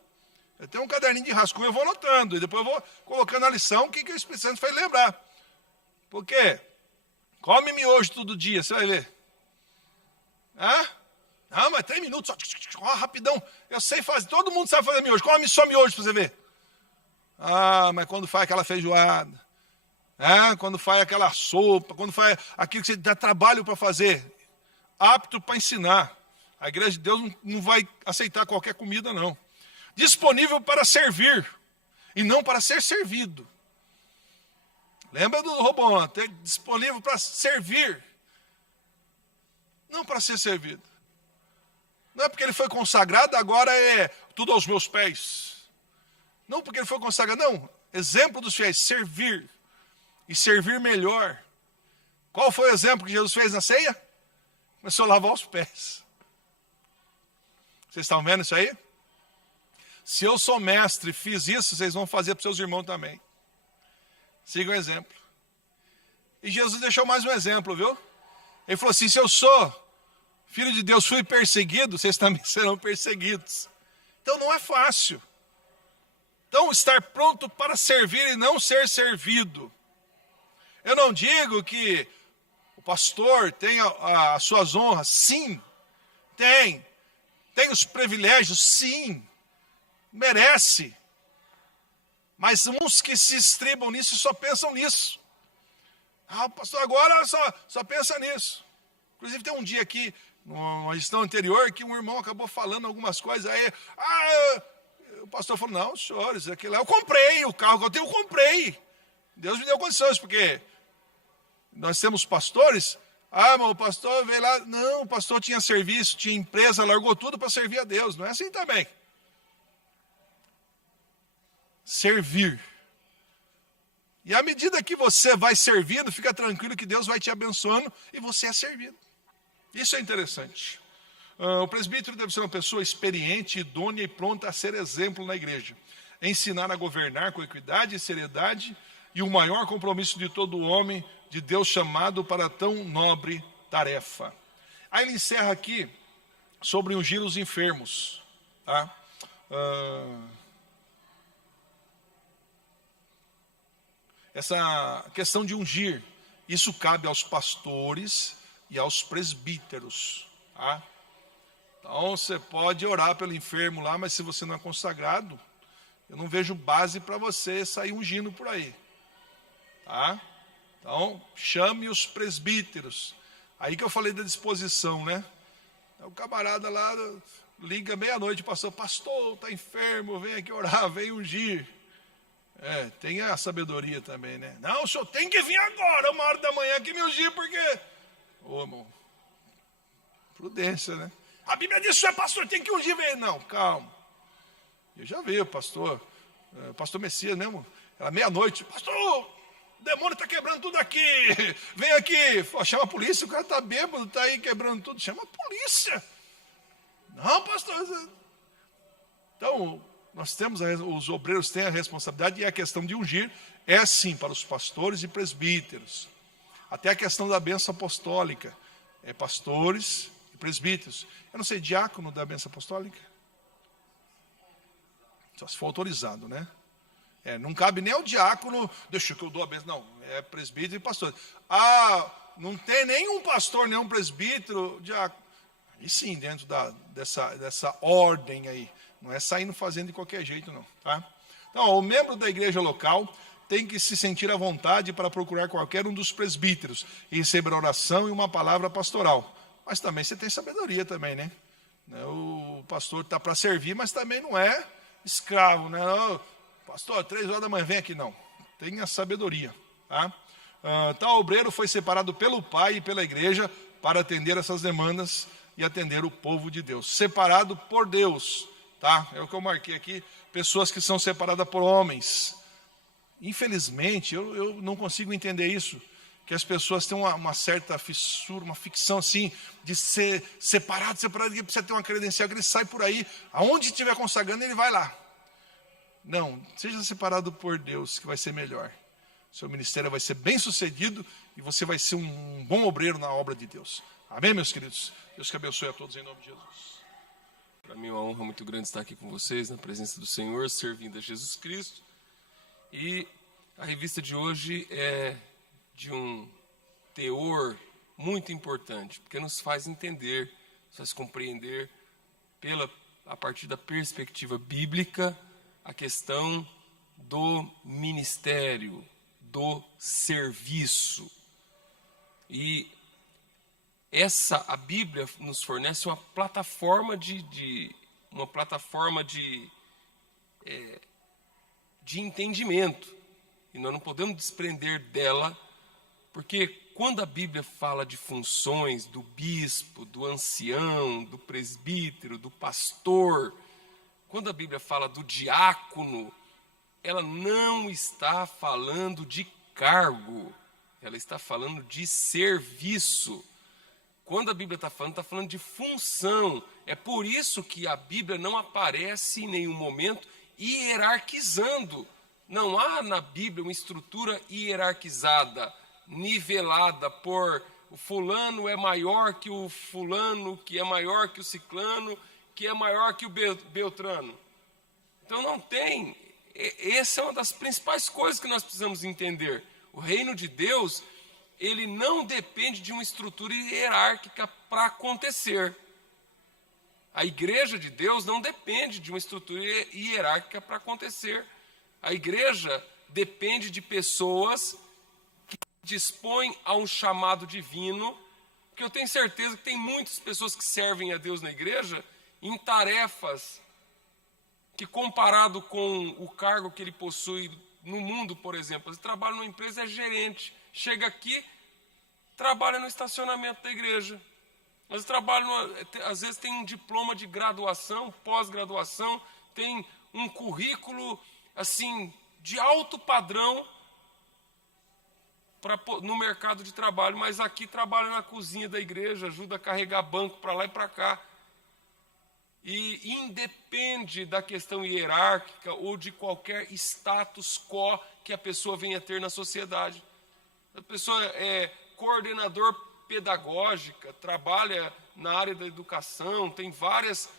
Eu tenho um caderninho de rascunho, eu vou anotando. E depois eu vou colocando a lição, o que o Espírito Santo fez lembrar. Por quê? Come miojo todo dia, você vai ver. Não, mas 3 minutos, só, rapidão. Eu sei fazer, todo mundo sabe fazer miojo. Come só miojo para você ver. Mas quando faz aquela feijoada, quando faz aquela sopa, quando faz aquilo que você dá trabalho para fazer, apto para ensinar. A igreja de Deus não vai aceitar qualquer comida, não. Disponível para servir e não para ser servido. Lembra do Robão? Disponível para servir, não para ser servido. Não é porque ele foi consagrado, agora é tudo aos meus pés. Não porque ele foi consagrado, não. Exemplo dos fiéis, servir. E servir melhor. Qual foi o exemplo que Jesus fez na ceia? Começou a lavar os pés. Vocês estão vendo isso aí? Se eu sou mestre e fiz isso, vocês vão fazer para os seus irmãos também. Siga o exemplo. E Jesus deixou mais um exemplo, viu? Ele falou assim, se eu sou filho de Deus, fui perseguido, vocês também serão perseguidos. Então não é fácil. Então estar pronto para servir e não ser servido. Eu não digo que o pastor tem as suas honras, sim, tem. Tem os privilégios, sim, merece. Mas uns que se estribam nisso e só pensam nisso. O pastor agora só pensa nisso. Inclusive tem um dia aqui, numa gestão anterior, que um irmão acabou falando algumas coisas. Aí, o pastor falou, não, senhores, aquele lá eu comprei, o carro que eu tenho eu comprei. Deus me deu condições, porque nós temos pastores. Mas o pastor veio lá. Não, o pastor tinha serviço, tinha empresa, largou tudo para servir a Deus. Não é assim também. Servir. E à medida que você vai servindo, fica tranquilo que Deus vai te abençoando e você é servido. Isso é interessante. O presbítero deve ser uma pessoa experiente, idônea e pronta a ser exemplo na igreja. Ensinar a governar com equidade e seriedade e o maior compromisso de todo homem de Deus chamado para tão nobre tarefa. Aí ele encerra aqui sobre ungir os enfermos. Tá? Essa questão de ungir, isso cabe aos pastores e aos presbíteros. Tá? Então você pode orar pelo enfermo lá, mas se você não é consagrado, eu não vejo base para você sair ungindo por aí. Tá? Então, chame os presbíteros. Aí que eu falei da disposição, né? O camarada lá liga meia-noite, pastor, está enfermo, vem aqui orar, vem ungir. Tem a sabedoria também, né? Não, o senhor tem que vir agora, 1h da manhã, que me ungir, porque... irmão, prudência, né? A Bíblia diz, senhor pastor, tem que ungir, vem. Não, calma. Eu já vi o pastor Messias mesmo, era meia-noite, pastor, o demônio está quebrando tudo aqui, vem aqui, chama a polícia, o cara está bêbado, está aí quebrando tudo, chama a polícia. Não, pastor. Então, nós temos, os obreiros têm a responsabilidade, e a questão de ungir é sim para os pastores e presbíteros. Até a questão da bênção apostólica, pastores e presbíteros. Eu não sei, diácono da bênção apostólica? Só se for autorizado, né? Não cabe nem ao diácono, deixa que eu dou a bênção, não, é presbítero e pastor. Não tem nenhum pastor, nenhum presbítero, diácono. E sim, dentro dessa ordem aí. Não é saindo fazendo de qualquer jeito, não. Tá? Então, o membro da igreja local tem que se sentir à vontade para procurar qualquer um dos presbíteros e receber oração e uma palavra pastoral. Mas também você tem sabedoria também, né? O pastor está para servir, mas também não é escravo, né? Pastor, 3h da manhã, vem aqui, não. Tenha sabedoria. Tá? Tal obreiro foi separado pelo pai e pela igreja para atender essas demandas e atender o povo de Deus. Separado por Deus. Tá? É o que eu marquei aqui. Pessoas que são separadas por homens. Infelizmente, eu não consigo entender isso. Que as pessoas têm uma certa fissura, uma ficção assim, de ser separado, que precisa ter uma credencial, que ele sai por aí, aonde estiver consagrando, ele vai lá. Não, seja separado por Deus, que vai ser melhor. Seu ministério vai ser bem sucedido e você vai ser um bom obreiro na obra de Deus. Amém, meus queridos? Deus que abençoe a todos em nome de Jesus. Para mim é uma honra muito grande estar aqui com vocês, na presença do Senhor, servindo a Jesus Cristo. E a revista de hoje é de um teor muito importante, porque nos faz entender, nos faz compreender, a partir da perspectiva bíblica, a questão do ministério, do serviço. E a Bíblia nos fornece uma plataforma de entendimento. E nós não podemos desprender dela, porque quando a Bíblia fala de funções do bispo, do ancião, do presbítero, do pastor, quando a Bíblia fala do diácono, ela não está falando de cargo, ela está falando de serviço. Quando a Bíblia está falando de função. É por isso que a Bíblia não aparece em nenhum momento hierarquizando. Não há na Bíblia uma estrutura hierarquizada, nivelada por o fulano é maior que o fulano, que é maior que o ciclano, que é maior que o beltrano. Então não tem. Essa é uma das principais coisas que nós precisamos entender. O reino de Deus, ele não depende de uma estrutura hierárquica para acontecer. A igreja de Deus não depende de uma estrutura hierárquica para acontecer. A igreja depende de pessoas que dispõem a um chamado divino, porque eu tenho certeza que tem muitas pessoas que servem a Deus na igreja em tarefas que, comparado com o cargo que ele possui no mundo, por exemplo, ele trabalha numa empresa, é gerente, chega aqui, trabalha no estacionamento da igreja. Mas trabalha, às vezes tem um diploma de graduação, pós-graduação, tem um currículo assim de alto padrão no mercado de trabalho, mas aqui trabalha na cozinha da igreja, ajuda a carregar banco para lá e para cá. E independe da questão hierárquica ou de qualquer status quo que a pessoa venha ter na sociedade. A pessoa é coordenador pedagógica, trabalha na área da educação, tem vários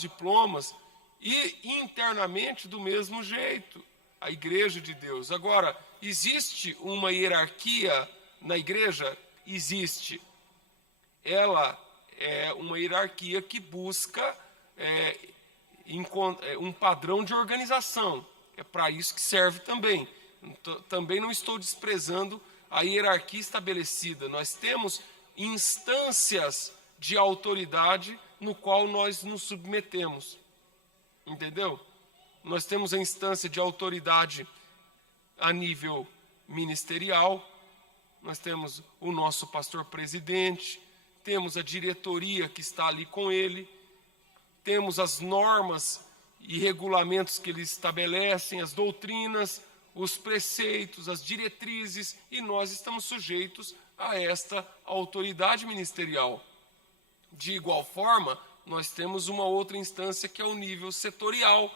diplomas, e internamente do mesmo jeito, a igreja de Deus. Agora, existe uma hierarquia na igreja? Existe. Ela é uma hierarquia que busca um padrão de organização. É para isso que serve também. Também não estou desprezando a hierarquia estabelecida. Nós temos instâncias de autoridade no qual nós nos submetemos. Entendeu? Nós temos a instância de autoridade a nível ministerial, nós temos o nosso pastor presidente, temos a diretoria que está ali com ele, temos as normas e regulamentos que eles estabelecem, as doutrinas, os preceitos, as diretrizes, e nós estamos sujeitos a esta autoridade ministerial. De igual forma, nós temos uma outra instância que é o nível setorial,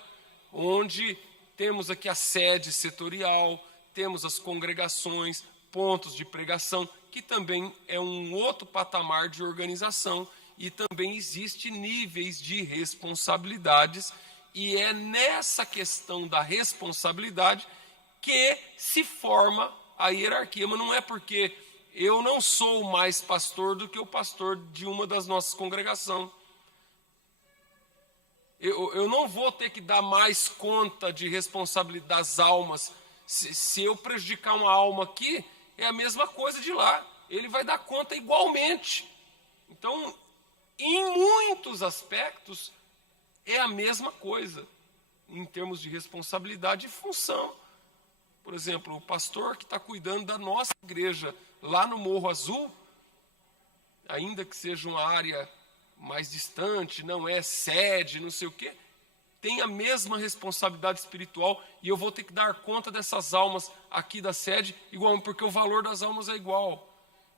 onde temos aqui a sede setorial, temos as congregações, pontos de pregação, que também é um outro patamar de organização, e também existe níveis de responsabilidades, e é nessa questão da responsabilidade que se forma a hierarquia. Mas não é porque eu não sou mais pastor do que o pastor de uma das nossas congregações. Eu não vou ter que dar mais conta de responsabilidade das almas. Se eu prejudicar uma alma aqui, é a mesma coisa de lá. Ele vai dar conta igualmente. Então, em muitos aspectos, é a mesma coisa, em termos de responsabilidade e função. Por exemplo, o pastor que está cuidando da nossa igreja lá no Morro Azul, ainda que seja uma área mais distante, não é sede, não sei o quê, tem a mesma responsabilidade espiritual, e eu vou ter que dar conta dessas almas aqui da sede, igual, porque o valor das almas é igual.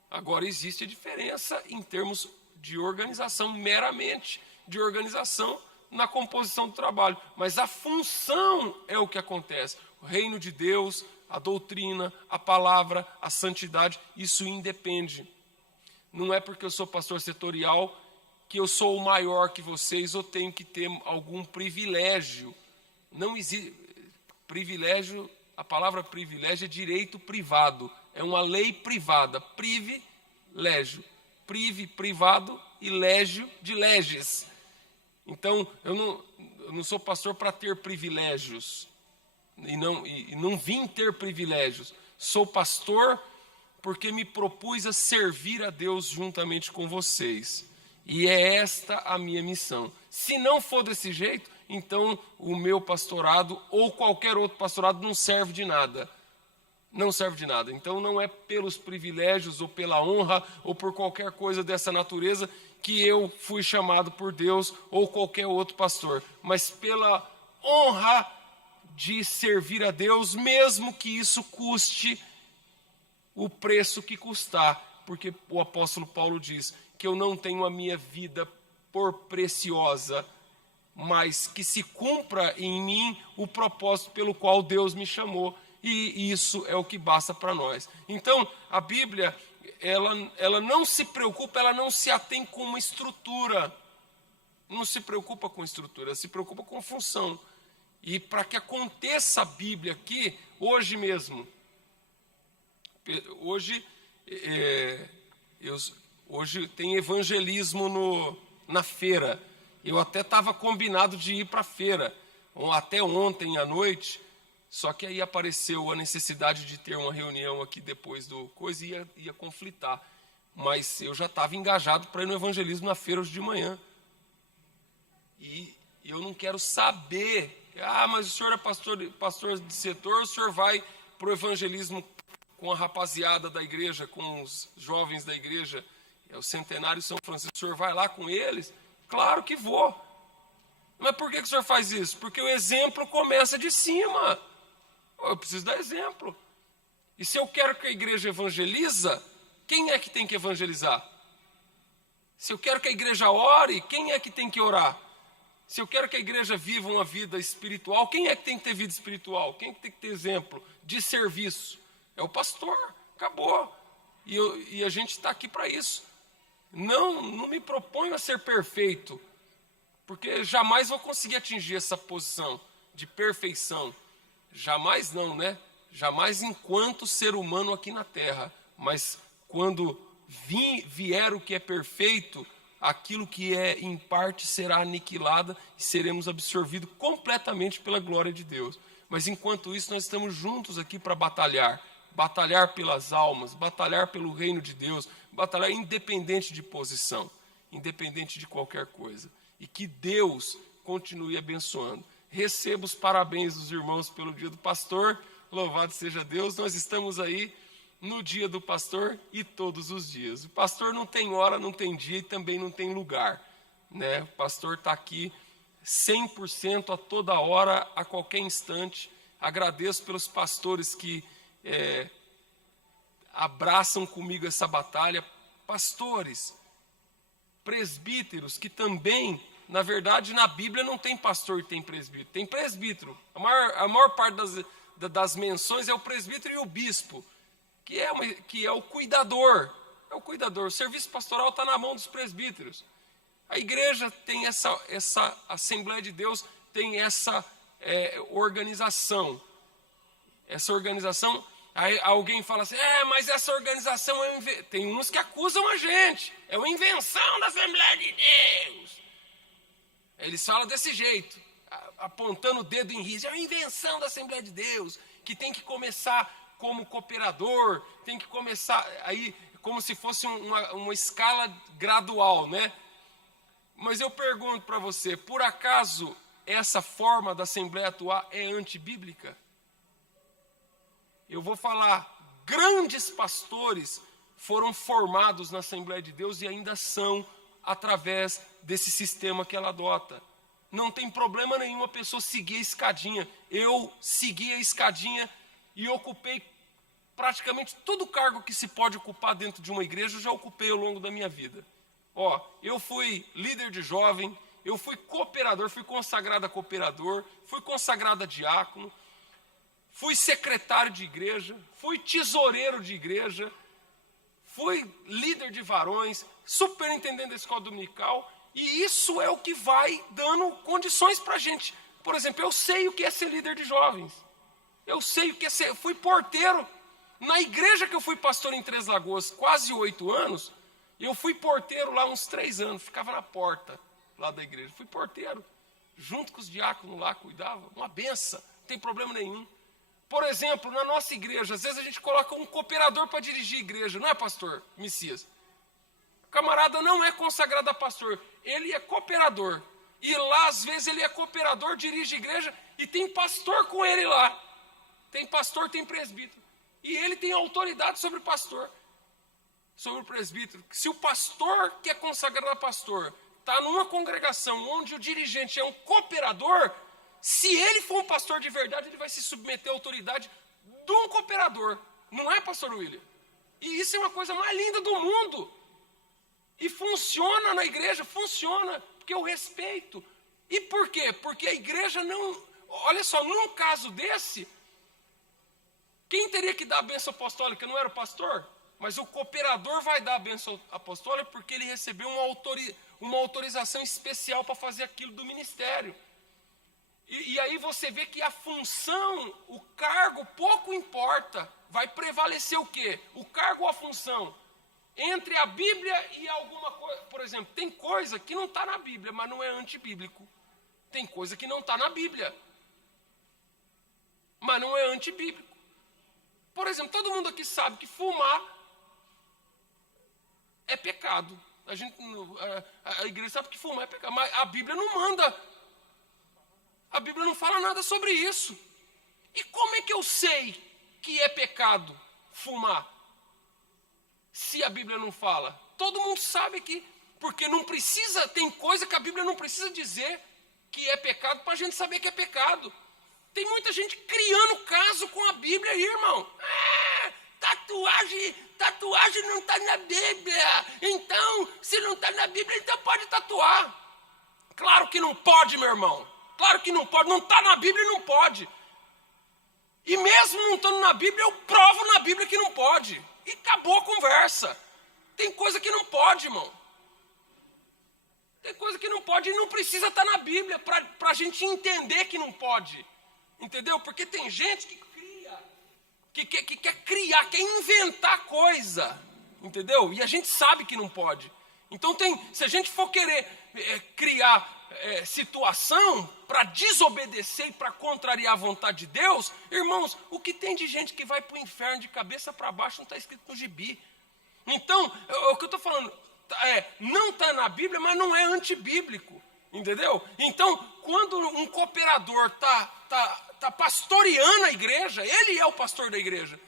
Agora, existe a diferença em termos de organização, meramente de organização na composição do trabalho, mas a função é o que acontece. O reino de Deus, a doutrina, a palavra, a santidade, isso independe. Não é porque eu sou pastor setorial que eu sou o maior que vocês ou tenho que ter algum privilégio. Não existe privilégio. A palavra privilégio é direito privado, é uma lei privada. Privilégio, privado, e légio de leges. Então, eu não sou pastor para ter privilégios, e não vim ter privilégios. Sou pastor porque me propus a servir a Deus juntamente com vocês. E é esta a minha missão. Se não for desse jeito, então o meu pastorado ou qualquer outro pastorado não serve de nada. Não serve de nada. Então não é pelos privilégios ou pela honra ou por qualquer coisa dessa natureza que eu fui chamado por Deus ou qualquer outro pastor, mas pela honra de servir a Deus, mesmo que isso custe o preço que custar. Porque o apóstolo Paulo diz: que eu não tenho a minha vida por preciosa, mas que se cumpra em mim o propósito pelo qual Deus me chamou. E isso é o que basta para nós. Então, a Bíblia, ela não se preocupa, ela não se atém com uma estrutura. Não se preocupa com estrutura, ela se preocupa com função. E para que aconteça a Bíblia aqui, hoje mesmo, hoje tem evangelismo na feira. Eu até estava combinado de ir para a feira, até ontem à noite, só que aí apareceu a necessidade de ter uma reunião aqui depois do coisa e ia conflitar. Mas eu já estava engajado para ir no evangelismo na feira hoje de manhã. E eu não quero saber, mas o senhor é pastor de setor, o senhor vai para o evangelismo com a rapaziada da igreja, com os jovens da igreja, é o Centenário São Francisco, o senhor vai lá com eles? Claro que vou. Mas por que o senhor faz isso? Porque o exemplo começa de cima. Eu preciso dar exemplo. E se eu quero que a igreja evangeliza, quem é que tem que evangelizar? Se eu quero que a igreja ore, quem é que tem que orar? Se eu quero que a igreja viva uma vida espiritual, quem é que tem que ter vida espiritual? Quem é que tem que ter exemplo de serviço? É o pastor. Acabou. E a gente está aqui para isso. Não me proponho a ser perfeito, porque jamais vou conseguir atingir essa posição de perfeição. Jamais não, né? Jamais enquanto ser humano aqui na terra. Mas quando vier o que é perfeito, aquilo que é em parte será aniquilado e seremos absorvidos completamente pela glória de Deus. Mas enquanto isso, nós estamos juntos aqui para batalhar pelas almas, batalhar pelo reino de Deus, batalhar independente de posição, independente de qualquer coisa. E que Deus continue abençoando. Receba os parabéns dos irmãos pelo dia do pastor, louvado seja Deus. Nós estamos aí no dia do pastor e todos os dias. O pastor não tem hora, não tem dia e também não tem lugar, né? O pastor está aqui 100% a toda hora, a qualquer instante. Agradeço pelos pastores que abraçam comigo essa batalha. Pastores, presbíteros que também, na verdade, na Bíblia não tem pastor e tem presbítero. Tem presbítero. A maior parte das menções é o presbítero e o bispo, que é o cuidador. É o cuidador. O serviço pastoral está na mão dos presbíteros. A igreja tem essa Assembleia de Deus tem essa organização. Essa organização, aí alguém fala assim, mas essa organização tem uns que acusam a gente. É uma invenção da Assembleia de Deus. Eles falam desse jeito, apontando o dedo em risco. É uma invenção da Assembleia de Deus, que tem que começar como cooperador, tem que começar aí como se fosse uma escala gradual, né? Mas eu pergunto para você, por acaso essa forma da Assembleia atuar é antibíblica? Eu vou falar, grandes pastores foram formados na Assembleia de Deus e ainda são através desse sistema que ela adota. Não tem problema nenhum a pessoa seguir a escadinha. Eu segui a escadinha e ocupei praticamente todo cargo que se pode ocupar dentro de uma igreja, eu já ocupei ao longo da minha vida. Eu fui líder de jovem, eu fui cooperador, fui consagrado a cooperador, fui consagrado a diácono, fui secretário de igreja, fui tesoureiro de igreja, fui líder de varões, superintendente da escola dominical, e isso é o que vai dando condições para a gente. Por exemplo, eu sei o que é ser líder de jovens, eu sei o que é ser, fui porteiro, na igreja que eu fui pastor em Três Lagoas, quase 8 anos, eu fui porteiro lá uns 3 anos, ficava na porta lá da igreja, fui porteiro, junto com os diáconos lá, cuidava, uma benção, não tem problema nenhum. Por exemplo, na nossa igreja, às vezes a gente coloca um cooperador para dirigir a igreja, não é, pastor Messias? O camarada não é consagrado a pastor, ele é cooperador. E lá, às vezes, ele é cooperador, dirige a igreja e tem pastor com ele lá. Tem pastor, tem presbítero. E ele tem autoridade sobre o pastor, sobre o presbítero. Se o pastor que é consagrado a pastor está numa congregação onde o dirigente é um cooperador, se ele for um pastor de verdade, ele vai se submeter à autoridade de um cooperador. Não é, pastor William? E isso é uma coisa mais linda do mundo. E funciona na igreja, funciona, porque eu respeito. E por quê? Porque a igreja não... Olha só, num caso desse, quem teria que dar a bênção apostólica não era o pastor? Mas o cooperador vai dar a bênção apostólica porque ele recebeu uma autorização especial para fazer aquilo do ministério. E aí você vê que a função, o cargo, pouco importa. Vai prevalecer o quê? O cargo ou a função? Entre a Bíblia e alguma coisa. Por exemplo, tem coisa que não está na Bíblia, mas não é antibíblico. Tem coisa que não está na Bíblia, mas não é antibíblico. Por exemplo, todo mundo aqui sabe que fumar é pecado. A igreja sabe que fumar é pecado, mas a Bíblia não manda. A Bíblia não fala nada sobre isso. E como é que eu sei que é pecado fumar? Se a Bíblia não fala. Todo mundo sabe que, porque não precisa, tem coisa que a Bíblia não precisa dizer que é pecado para a gente saber que é pecado. Tem muita gente criando caso com a Bíblia aí, irmão. Tatuagem não está na Bíblia. Então, se não está na Bíblia, então pode tatuar. Claro que não pode, meu irmão. Claro que não pode. Não está na Bíblia e não pode. E mesmo não estando na Bíblia, eu provo na Bíblia que não pode. E acabou a conversa. Tem coisa que não pode, irmão. Tem coisa que não pode e não precisa estar na Bíblia para a gente entender que não pode. Entendeu? Porque tem gente que cria, que quer criar, quer inventar coisa. Entendeu? E a gente sabe que não pode. Então se a gente for querer criar situação para desobedecer e para contrariar a vontade de Deus, irmãos, o que tem de gente que vai para o inferno de cabeça para baixo não está escrito no gibi. Então, o que eu estou falando não está na Bíblia, mas não é antibíblico, entendeu? Então, quando um cooperador está pastoreando a igreja, ele é o pastor da igreja.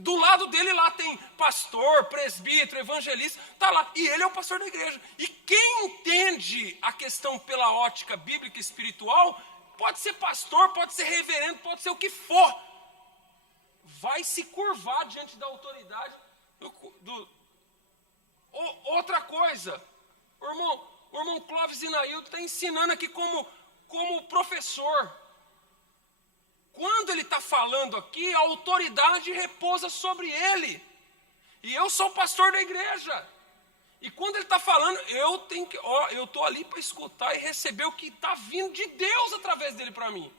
Do lado dele lá tem pastor, presbítero, evangelista, está lá, e ele é o pastor da igreja. E quem entende a questão pela ótica bíblica e espiritual, pode ser pastor, pode ser reverendo, pode ser o que for, vai se curvar diante da autoridade Outra coisa, o irmão Clóvis Inaildo está ensinando aqui como professor. Quando ele está falando aqui, a autoridade repousa sobre ele. E eu sou o pastor da igreja. E quando ele está falando, eu estou ali para escutar e receber o que está vindo de Deus através dele para mim.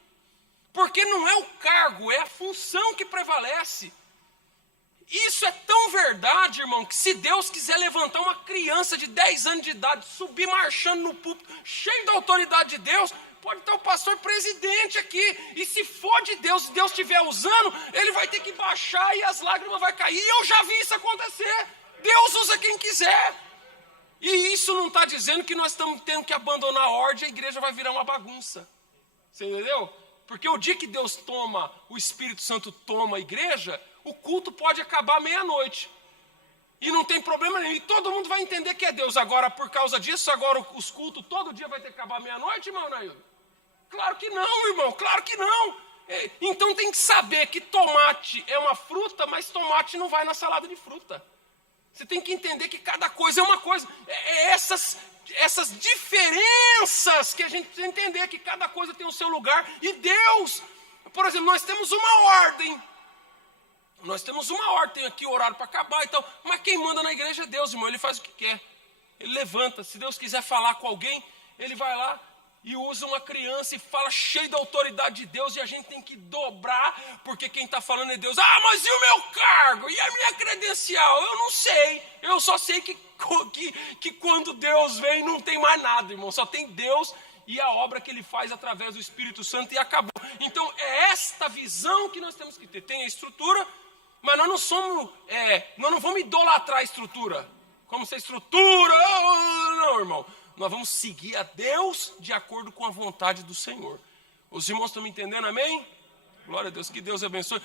Porque não é o cargo, é a função que prevalece. Isso é tão verdade, irmão, que se Deus quiser levantar uma criança de 10 anos de idade, subir marchando no púlpito, cheio da autoridade de Deus, pode estar o pastor presidente aqui. E se for de Deus, se Deus estiver usando, ele vai ter que baixar e as lágrimas vão cair. E eu já vi isso acontecer. Deus usa quem quiser. E isso não está dizendo que nós estamos tendo que abandonar a ordem e a igreja vai virar uma bagunça. Você entendeu? Porque o dia que Deus o Espírito Santo toma a igreja, o culto pode acabar meia-noite. E não tem problema nenhum. E todo mundo vai entender que é Deus. Agora, por causa disso, agora os cultos todo dia vai ter que acabar meia-noite, irmão Naildo? Claro que não, irmão. Claro que não. Então tem que saber que tomate é uma fruta, mas tomate não vai na salada de fruta. Você tem que entender que cada coisa é uma coisa. Essas diferenças que a gente precisa entender, que cada coisa tem o seu lugar. E Deus, por exemplo, nós temos uma ordem. Nós temos uma ordem, tem aqui o horário para acabar e tal. Mas quem manda na igreja é Deus, irmão. Ele faz o que quer. Ele levanta. Se Deus quiser falar com alguém, ele vai lá e usa uma criança e fala cheio da autoridade de Deus. E a gente tem que dobrar, porque quem está falando é Deus. Ah, mas e o meu cargo? E a minha credencial? Eu não sei. Eu só sei que quando Deus vem não tem mais nada, irmão. Só tem Deus e a obra que ele faz através do Espírito Santo e acabou. Então é esta visão que nós temos que ter. Tem a estrutura, mas nós não vamos idolatrar a estrutura. Como se a estrutura... Não, irmão. Nós vamos seguir a Deus de acordo com a vontade do Senhor. Os irmãos estão me entendendo, amém? Glória a Deus, que Deus abençoe.